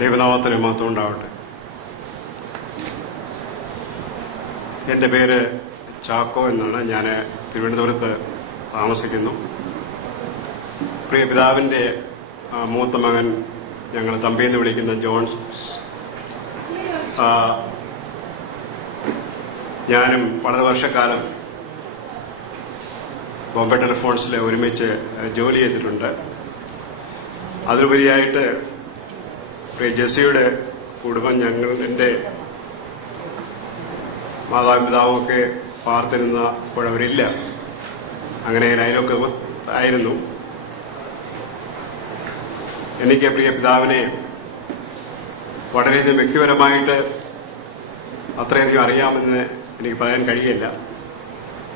ദൈവനാമത്തിന് മഹത്വം ഉണ്ടാവട്ടെ. എൻ്റെ പേര് ചാക്കോ എന്നാണ്. ഞാൻ തിരുവനന്തപുരത്ത് താമസിക്കുന്നു. പ്രിയ പിതാവിൻ്റെ മൂത്ത മകൻ, ഞങ്ങൾ തമ്പിയെന്ന് വിളിക്കുന്ന ജോൺ, ഞാനും വളരെ വർഷക്കാലം ബോംബെ ടെലിഫോൺസിൽ ഒരുമിച്ച് ജോലി ചെയ്തിട്ടുണ്ട്. അതിലുപരിയായിട്ട് ജെസ്സിയുടെ കുടുംബം, എൻ്റെ മാതാപിതാവുമൊക്കെ പാർത്തിരുന്നപ്പോഴവരില്ല. അങ്ങനെ അതിലൊക്കെ ആയിരുന്നു. എനിക്ക് പ്രിയ പിതാവിനെ വളരെയധികം വ്യക്തിപരമായിട്ട് അത്രയധികം അറിയാമെന്ന് എനിക്ക് പറയാൻ കഴിയില്ല.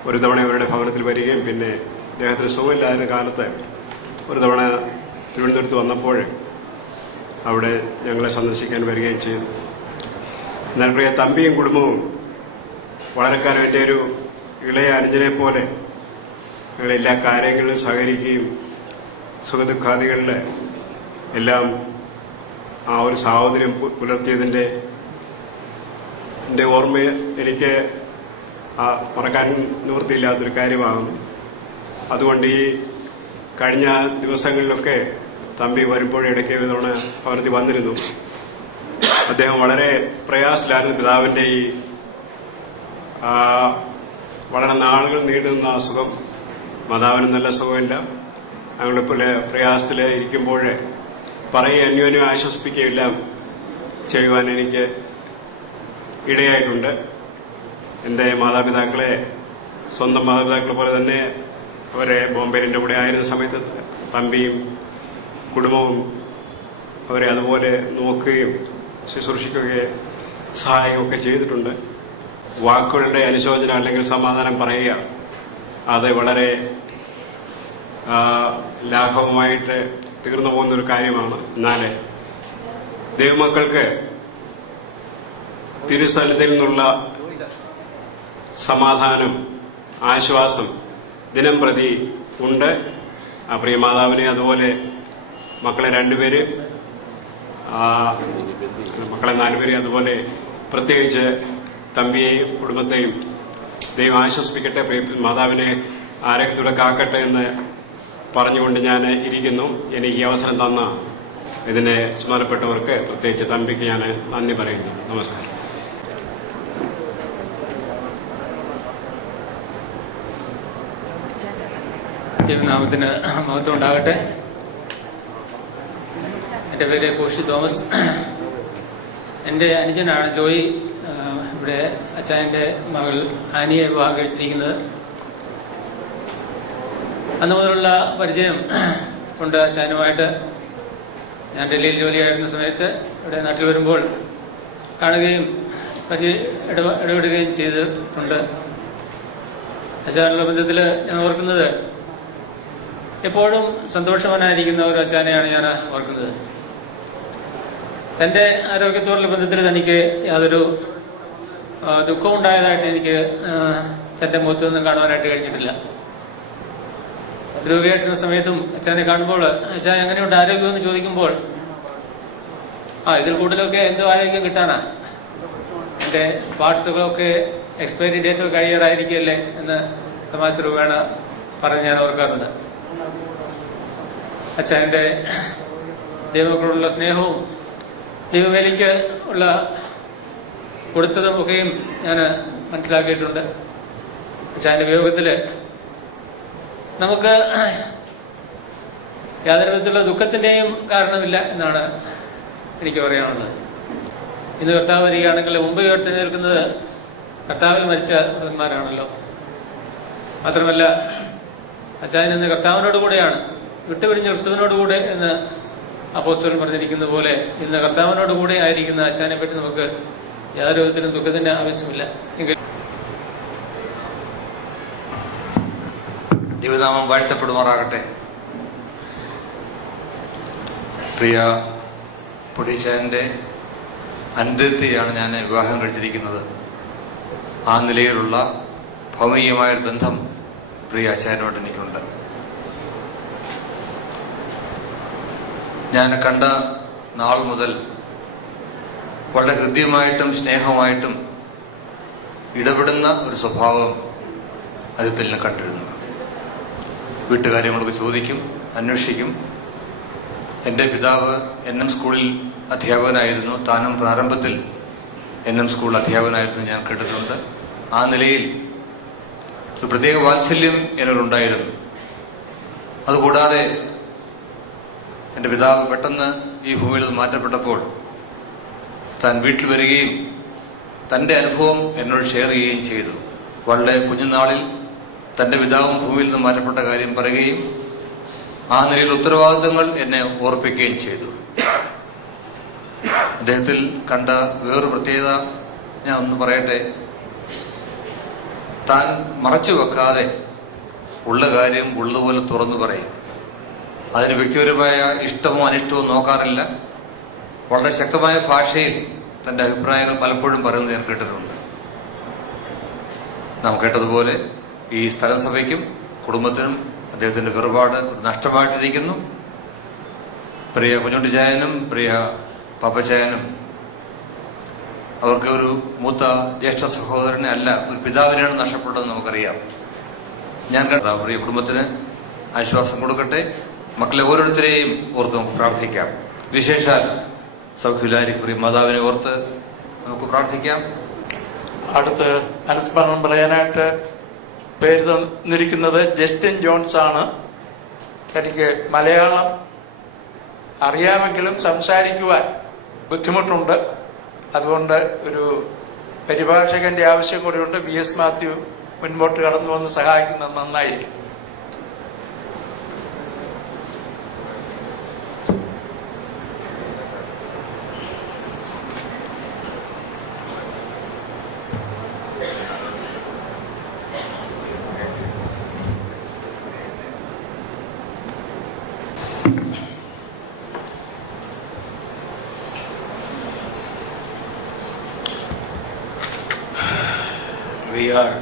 ഒരു തവണ അവരുടെ ഭവനത്തിൽ വരികയും പിന്നെ അദ്ദേഹത്തിന് സുഖമില്ലായിരുന്ന കാലത്ത് ഒരു തവണ തിരുവനന്തപുരത്ത് വന്നപ്പോൾ അവിടെ ഞങ്ങളെ സന്ദർശിക്കാൻ വരികയും ചെയ്തു. എന്നാൽ പ്രിയ തമ്പിയും കുടുംബവും വളരെ കാലം എൻ്റെ ഒരു ഇളയ അനുജനെ പോലെ ഞങ്ങൾ എല്ലാ കാര്യങ്ങളിലും സഹകരിക്കുകയും സുഖദുഃഖാദികളിൽ എല്ലാം ആ ഒരു സാഹോദര്യം പുലർത്തിയതിൻ്റെ ഓർമ്മ എനിക്ക് മറക്കാൻ നിവൃത്തിയില്ലാത്തൊരു കാര്യമാകുന്നു. അതുകൊണ്ട് ഈ കഴിഞ്ഞ ദിവസങ്ങളിലൊക്കെ തമ്പി വരുമ്പോഴിടയ്ക്ക് തവണ ഭവനത്തിൽ വന്നിരുന്നു. അദ്ദേഹം വളരെ പ്രയാസത്തിലായിരുന്നു. പിതാവിൻ്റെ ഈ വളരെ നാളുകൾ നീണ്ടുന്ന അസുഖം, മാതാവിന് നല്ല സുഖമില്ല. ഞങ്ങളിപ്പോലെ പ്രയാസത്തിൽ ഇരിക്കുമ്പോൾ പറയുക, അന്യോന്യം ആശ്വസിപ്പിക്കുകയെല്ലാം ചെയ്യുവാൻ എനിക്ക് ഇടയായിട്ടുണ്ട്. എൻ്റെ മാതാപിതാക്കളെ സ്വന്തം മാതാപിതാക്കളെ പോലെ തന്നെ അവരെ ബോംബെയിൻ്റെ കൂടെ ആയിരുന്ന സമയത്ത് തമ്പിയും കുടുംബവും അവരെ അതുപോലെ നോക്കുകയും ശുശ്രൂഷിക്കുകയും സഹായിക്കുകയൊക്കെ ചെയ്തിട്ടുണ്ട്. വാക്കുകളുടെ അനുശോചനം അല്ലെങ്കിൽ സമാധാനം പറയുക, അത് വളരെ ലാഘവമായിട്ട് തീർന്നു പോകുന്നൊരു കാര്യമാണ്. എന്നാൽ ദൈവമക്കൾക്ക് തിരുസ്ഥലത്തിൽ നിന്നുള്ള സമാധാനം, ആശ്വാസം ദിനം പ്രതി ഉണ്ട്. ആ പ്രിയ മാതാവിനെ അതുപോലെ മക്കളെ 2 പേര്, മക്കളെ 4 പേര്, അതുപോലെ പ്രത്യേകിച്ച് തമ്പിയെയും കുടുംബത്തെയും ദൈവം ആശ്വസിപ്പിക്കട്ടെ. പ്രിയ മാതാവിനെ ആരോഗ്യത്തോടെ കാക്കട്ടെ എന്ന് പറഞ്ഞുകൊണ്ട് ഞാൻ ഇരിക്കുന്നു. എനിക്ക് ഈ അവസരം തന്ന ഇതിനെ ചുമതലപ്പെട്ടവർക്ക്, പ്രത്യേകിച്ച് തമ്പിക്ക് ഞാൻ നന്ദി പറയുന്നു. നമസ്കാരം. ദൈവനാമത്തിന് മഹത്വം ഉണ്ടാകട്ടെ. എൻ്റെ പേര് കോശി തോമസ്. എൻ്റെ അനുജനാണ് ജോയി. ഇവിടെ അച്ചായൻ്റെ മകൾ ആനിയെ വിവാഹം കഴിച്ചിരിക്കുന്നത്. അന്ന് മുതലുള്ള പരിചയം ഉണ്ട്. അച്ഛനുമായിട്ട് ഞാൻ ഡൽഹിയിൽ ജോലിയായിരുന്ന സമയത്ത് ഇവിടെ നാട്ടിൽ വരുമ്പോൾ കാണുകയും ഇടപെടുകയും ചെയ്തിട്ടുണ്ട്. അച്ഛനുള്ള ബന്ധത്തിൽ ഞാൻ ഓർക്കുന്നത് എപ്പോഴും സന്തോഷവാനായിരിക്കുന്ന ഒരു അച്ഛനെയാണ് ഞാൻ ഓർക്കുന്നത്. തൻ്റെ ആരോഗ്യത്തോടുള്ള ബന്ധത്തിൽ തനിക്ക് യാതൊരു ദുഃഖവും ഉണ്ടായതായിട്ട് എനിക്ക് തൻ്റെ മുഖത്തു നിന്നും കാണുവാനായിട്ട് കഴിഞ്ഞിട്ടില്ല. രോഗിയായിട്ടുള്ള സമയത്തും അച്ഛനെ കാണുമ്പോൾ അച്ഛൻ എങ്ങനെയുണ്ട് ആരോഗ്യമെന്ന് ചോദിക്കുമ്പോൾ ഇതിൽ കൂടുതലൊക്കെ എന്തോ ആരോഗ്യം കിട്ടാനാ, എൻ്റെ പാർട്സുകളൊക്കെ എക്സ്പയറി ഡേറ്റ് കഴിയാറായിരിക്കുകയല്ലേ എന്ന് തമാശ രൂപേണ പറഞ്ഞ് ഞാൻ ഓർക്കാറുണ്ട്. അച്ഛൻ്റെ ദൈവങ്ങളോടുള്ള സ്നേഹവും ദൈവവേലയ്ക്ക് ഉള്ള കൊടുത്തതും ഒക്കെയും ഞാൻ മനസ്സിലാക്കിയിട്ടുണ്ട്. അച്ഛൻ്റെ വിയോഗത്തിൽ നമുക്ക് യാതൊരു വിധത്തിലുള്ള ദുഃഖത്തിൻ്റെയും കാരണമില്ല എന്നാണ് എനിക്ക് പറയാനുള്ളത്. ഇന്ന് കർത്താവ് വരികയാണെങ്കിൽ മുമ്പ് ഉയർത്തി നിൽക്കുന്നത് കർത്താവിൽ മരിച്ച ഭക്തന്മാരാണല്ലോ. മാത്രമല്ല അച്ഛൻ ഇന്ന് കർത്താവിനോട് കൂടെയാണ്, വിട്ടുപിരിഞ്ഞ ക്രിസ്തുവിനോടുകൂടെ എന്ന് അപ്പോസ്തലൻ പറഞ്ഞിരിക്കുന്ന പോലെ ഇന്ന് കർത്താവിനോട് കൂടെ ആയിരിക്കുന്ന അച്ഛനെ പറ്റി നമുക്ക് യാതൊരു വിധത്തിലും ദുഃഖത്തിന്റെ ആവശ്യമില്ല. എങ്കിൽ ദൈവനാമം വാഴ്ത്തപ്പെടുമാറാകട്ടെ. പ്രിയ പൊടിച്ചാൻ്റെ അന്ത്യത്തെയാണ് ഞാൻ വിവാഹം കഴിച്ചിരിക്കുന്നത്. ആ നിലയിലുള്ള ഭൗമികമായൊരു ബന്ധം പ്രിയ അച്ചായനോട് എനിക്കുണ്ട്. ഞാൻ കണ്ട നാൾ മുതൽ വളരെ ഹൃദ്യമായിട്ടും സ്നേഹമായിട്ടും ഇടപെടുന്ന ഒരു സ്വഭാവം അതിൽ നിന്ന് കണ്ടിരുന്നു. വീട്ടുകാര്യങ്ങളൊക്കെ ചോദിക്കും, അന്വേഷിക്കും. എൻ്റെ പിതാവ് NM സ്കൂളിൽ അധ്യാപകനായിരുന്നു. താനും പ്രാരംഭത്തിൽ NM സ്കൂൾ അധ്യാപകനായിരുന്നു ഞാൻ കേട്ടിട്ടുണ്ട്. ആ നിലയിൽ ഒരു പ്രത്യേക വാത്സല്യം എന്നോടുണ്ടായിരുന്നു. അതുകൂടാതെ എൻ്റെ പിതാവ് പെട്ടെന്ന് ഈ ഭൂമിയിൽ നിന്ന് മാറ്റപ്പെട്ടപ്പോൾ താൻ വീട്ടിൽ വരികയും തൻ്റെ അനുഭവം എന്നോട് ഷെയർ ചെയ്യുകയും ചെയ്തു. വളരെ കുഞ്ഞുനാളിൽ തൻ്റെ പിതാവും ഭൂമിയിൽ നിന്ന് മാറ്റപ്പെട്ട കാര്യം പറയുകയും ആ നിലയിൽ ഉത്തരവാദിത്തങ്ങൾ എന്നെ ഓർപ്പിക്കുകയും ചെയ്തു. അദ്ദേഹത്തിൽ കണ്ട വേറൊരു പ്രത്യേകത ഞാൻ ഒന്ന് പറയട്ടെ. താൻ മറച്ചു വെക്കാതെ ഉള്ള കാര്യം ഉള്ളതുപോലെ തുറന്നു പറയും. അതിന് വ്യക്തിപരമായ ഇഷ്ടമോ അനിഷ്ടമോ നോക്കാറില്ല. വളരെ ശക്തമായ ഭാഷയിൽ തന്റെ അഭിപ്രായങ്ങൾ പലപ്പോഴും പറയുന്നത് ഞാൻ കേട്ടിട്ടുണ്ട്. നാം കേട്ടതുപോലെ ഈ സ്ഥലസഭയ്ക്കും കുടുംബത്തിനും അദ്ദേഹത്തിന്റെ വേർപാട് നഷ്ടമായിട്ടിരിക്കുന്നു. പ്രിയ കുഞ്ഞുട്ടിച്ചായനും പ്രിയ പാപ്പച്ചായനും അവർക്ക് ഒരു മൂത്ത ജ്യേഷ്ഠ സഹോദരനെ അല്ല, ഒരു പിതാവിനെയാണ് നഷ്ടപ്പെട്ടതെന്ന് നമുക്കറിയാം. ഞാൻ കണ്ട പ്രിയ കുടുംബത്തിന് ആശ്വാസം കൊടുക്കട്ടെ. മക്കളെ ഓരോരുത്തരെയും ഓർത്ത് നമുക്ക് പ്രാർത്ഥിക്കാം. വിശേഷാൽ സൗഖ്യലായിരിക്കും പ്രിയ മാതാവിനെ ഓർത്ത് നമുക്ക് പ്രാർത്ഥിക്കാം. അടുത്ത് അനുസ്മരണം പറയാനായിട്ട് പേര് തന്നിരിക്കുന്നത് ജസ്റ്റിൻ ജോൺസ് ആണ്. തനിക്ക് മലയാളം അറിയാമെങ്കിലും സംസാരിക്കുവാൻ ബുദ്ധിമുട്ടുണ്ട്. അതുകൊണ്ട് ഒരു പരിഭാഷകന്റെ ആവശ്യം കൂടിയുണ്ട്. VS മാത്യു മുൻപോട്ട് കടന്നു വന്ന് സഹായിക്കുന്നത് നന്നായിരിക്കും. We are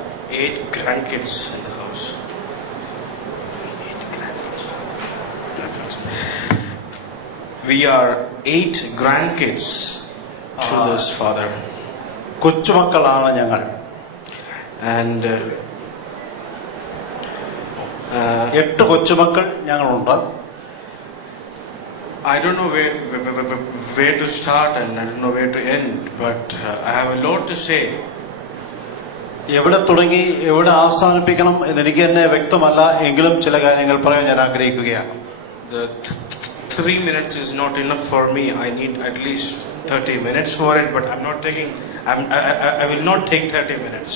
8 grandkids in the house. 8 grandkids. We are 8 grandkids to this father. കൊച്ചുമക്കളാണ് ഞങ്ങൾ. And 8 കൊച്ചുമക്കൾ ഞങ്ങളുണ്ട്. I don't know where to start and I don't know where to end, but I have a lot to say. എവിടെ തുടങ്ങി എവിടെ അവസാനിപ്പിക്കണം എന്നെനിക്ക് തന്നെ വ്യക്തമല്ല. എങ്കിലും ചില കാര്യങ്ങൾ പറയാൻ ഞാൻ ആഗ്രഹിക്കുകയാണ്. The 3 minutes is not enough for me. I need at least 30 minutes for it, but I will not take 30 minutes.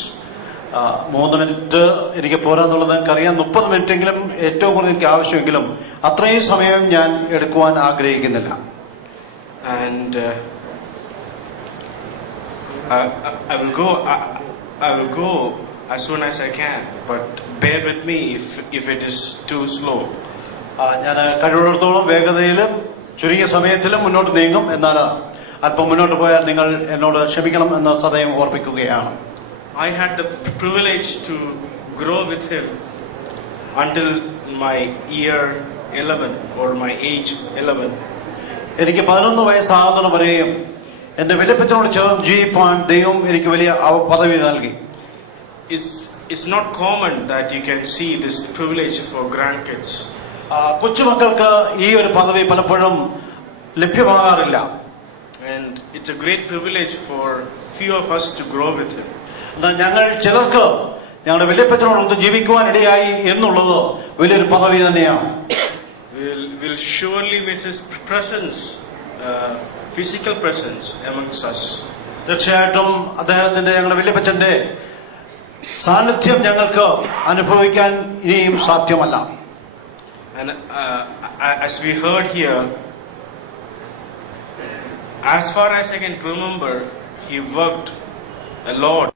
3 minute എനിക്ക് പോരാന്നുള്ളത് എനിക്കറിയാം. 30 മിനിറ്റെങ്കിലും ഏറ്റവും കൂടുതൽ എനിക്ക് ആവശ്യമെങ്കിലും അത്രയും സമയം ഞാൻ എടുക്കുവാൻ ആഗ്രഹിക്കുന്നില്ല. And I will go as soon as I can, but bear with me if it is too slow. ഞാൻ കഴിവുള്ളിടത്തോളം വേഗതയിലും ചുരുങ്ങിയ സമയത്തിലും മുന്നോട്ട് നീങ്ങും. എന്നാൽ അല്പം മുന്നോട്ട് പോയാൽ നിങ്ങൾ എന്നോട് ക്ഷമിക്കണം എന്ന് സദയം ഓർപ്പിക്കുകയാണ്. I had the privilege to grow with him until my year 11 or my age 11. എനിക്ക് 11 വയസ്സാകുന്ന വരെയും എന്റെ വലിയപ്പച്ചനോട് ചേർന്ന് ജീവിപ്പാൻ ദൈവം എനിക്ക് വലിയ പദവി നൽകി. It's not common that you can see this privilege for grandkids. കൊച്ചുമക്കൾക്ക് ഈ ഒരു പദവി പലപ്പോഴും ലഭ്യമാകാറില്ല. And it's a great privilege for few of us to grow with him. ഞങ്ങൾ ചിലർക്ക് ഞങ്ങളുടെ വലിയപ്പച്ചനോടൊത്ത് ജീവിക്കുവാൻ ഇടയായി എന്നുള്ളത് വലിയൊരു പദവി തന്നെയാണ്. We'll surely miss his presence, physical presence amongst us. തീർച്ചയായിട്ടും അദ്ദേഹത്തിന്റെ ഞങ്ങളുടെ വലിയപ്പച്ചന്റെ സാന്നിധ്യം ഞങ്ങൾക്ക് അനുഭവിക്കാൻ ഇനിയും സാധ്യമല്ല. And as we heard here, as far as I can remember, he worked a lot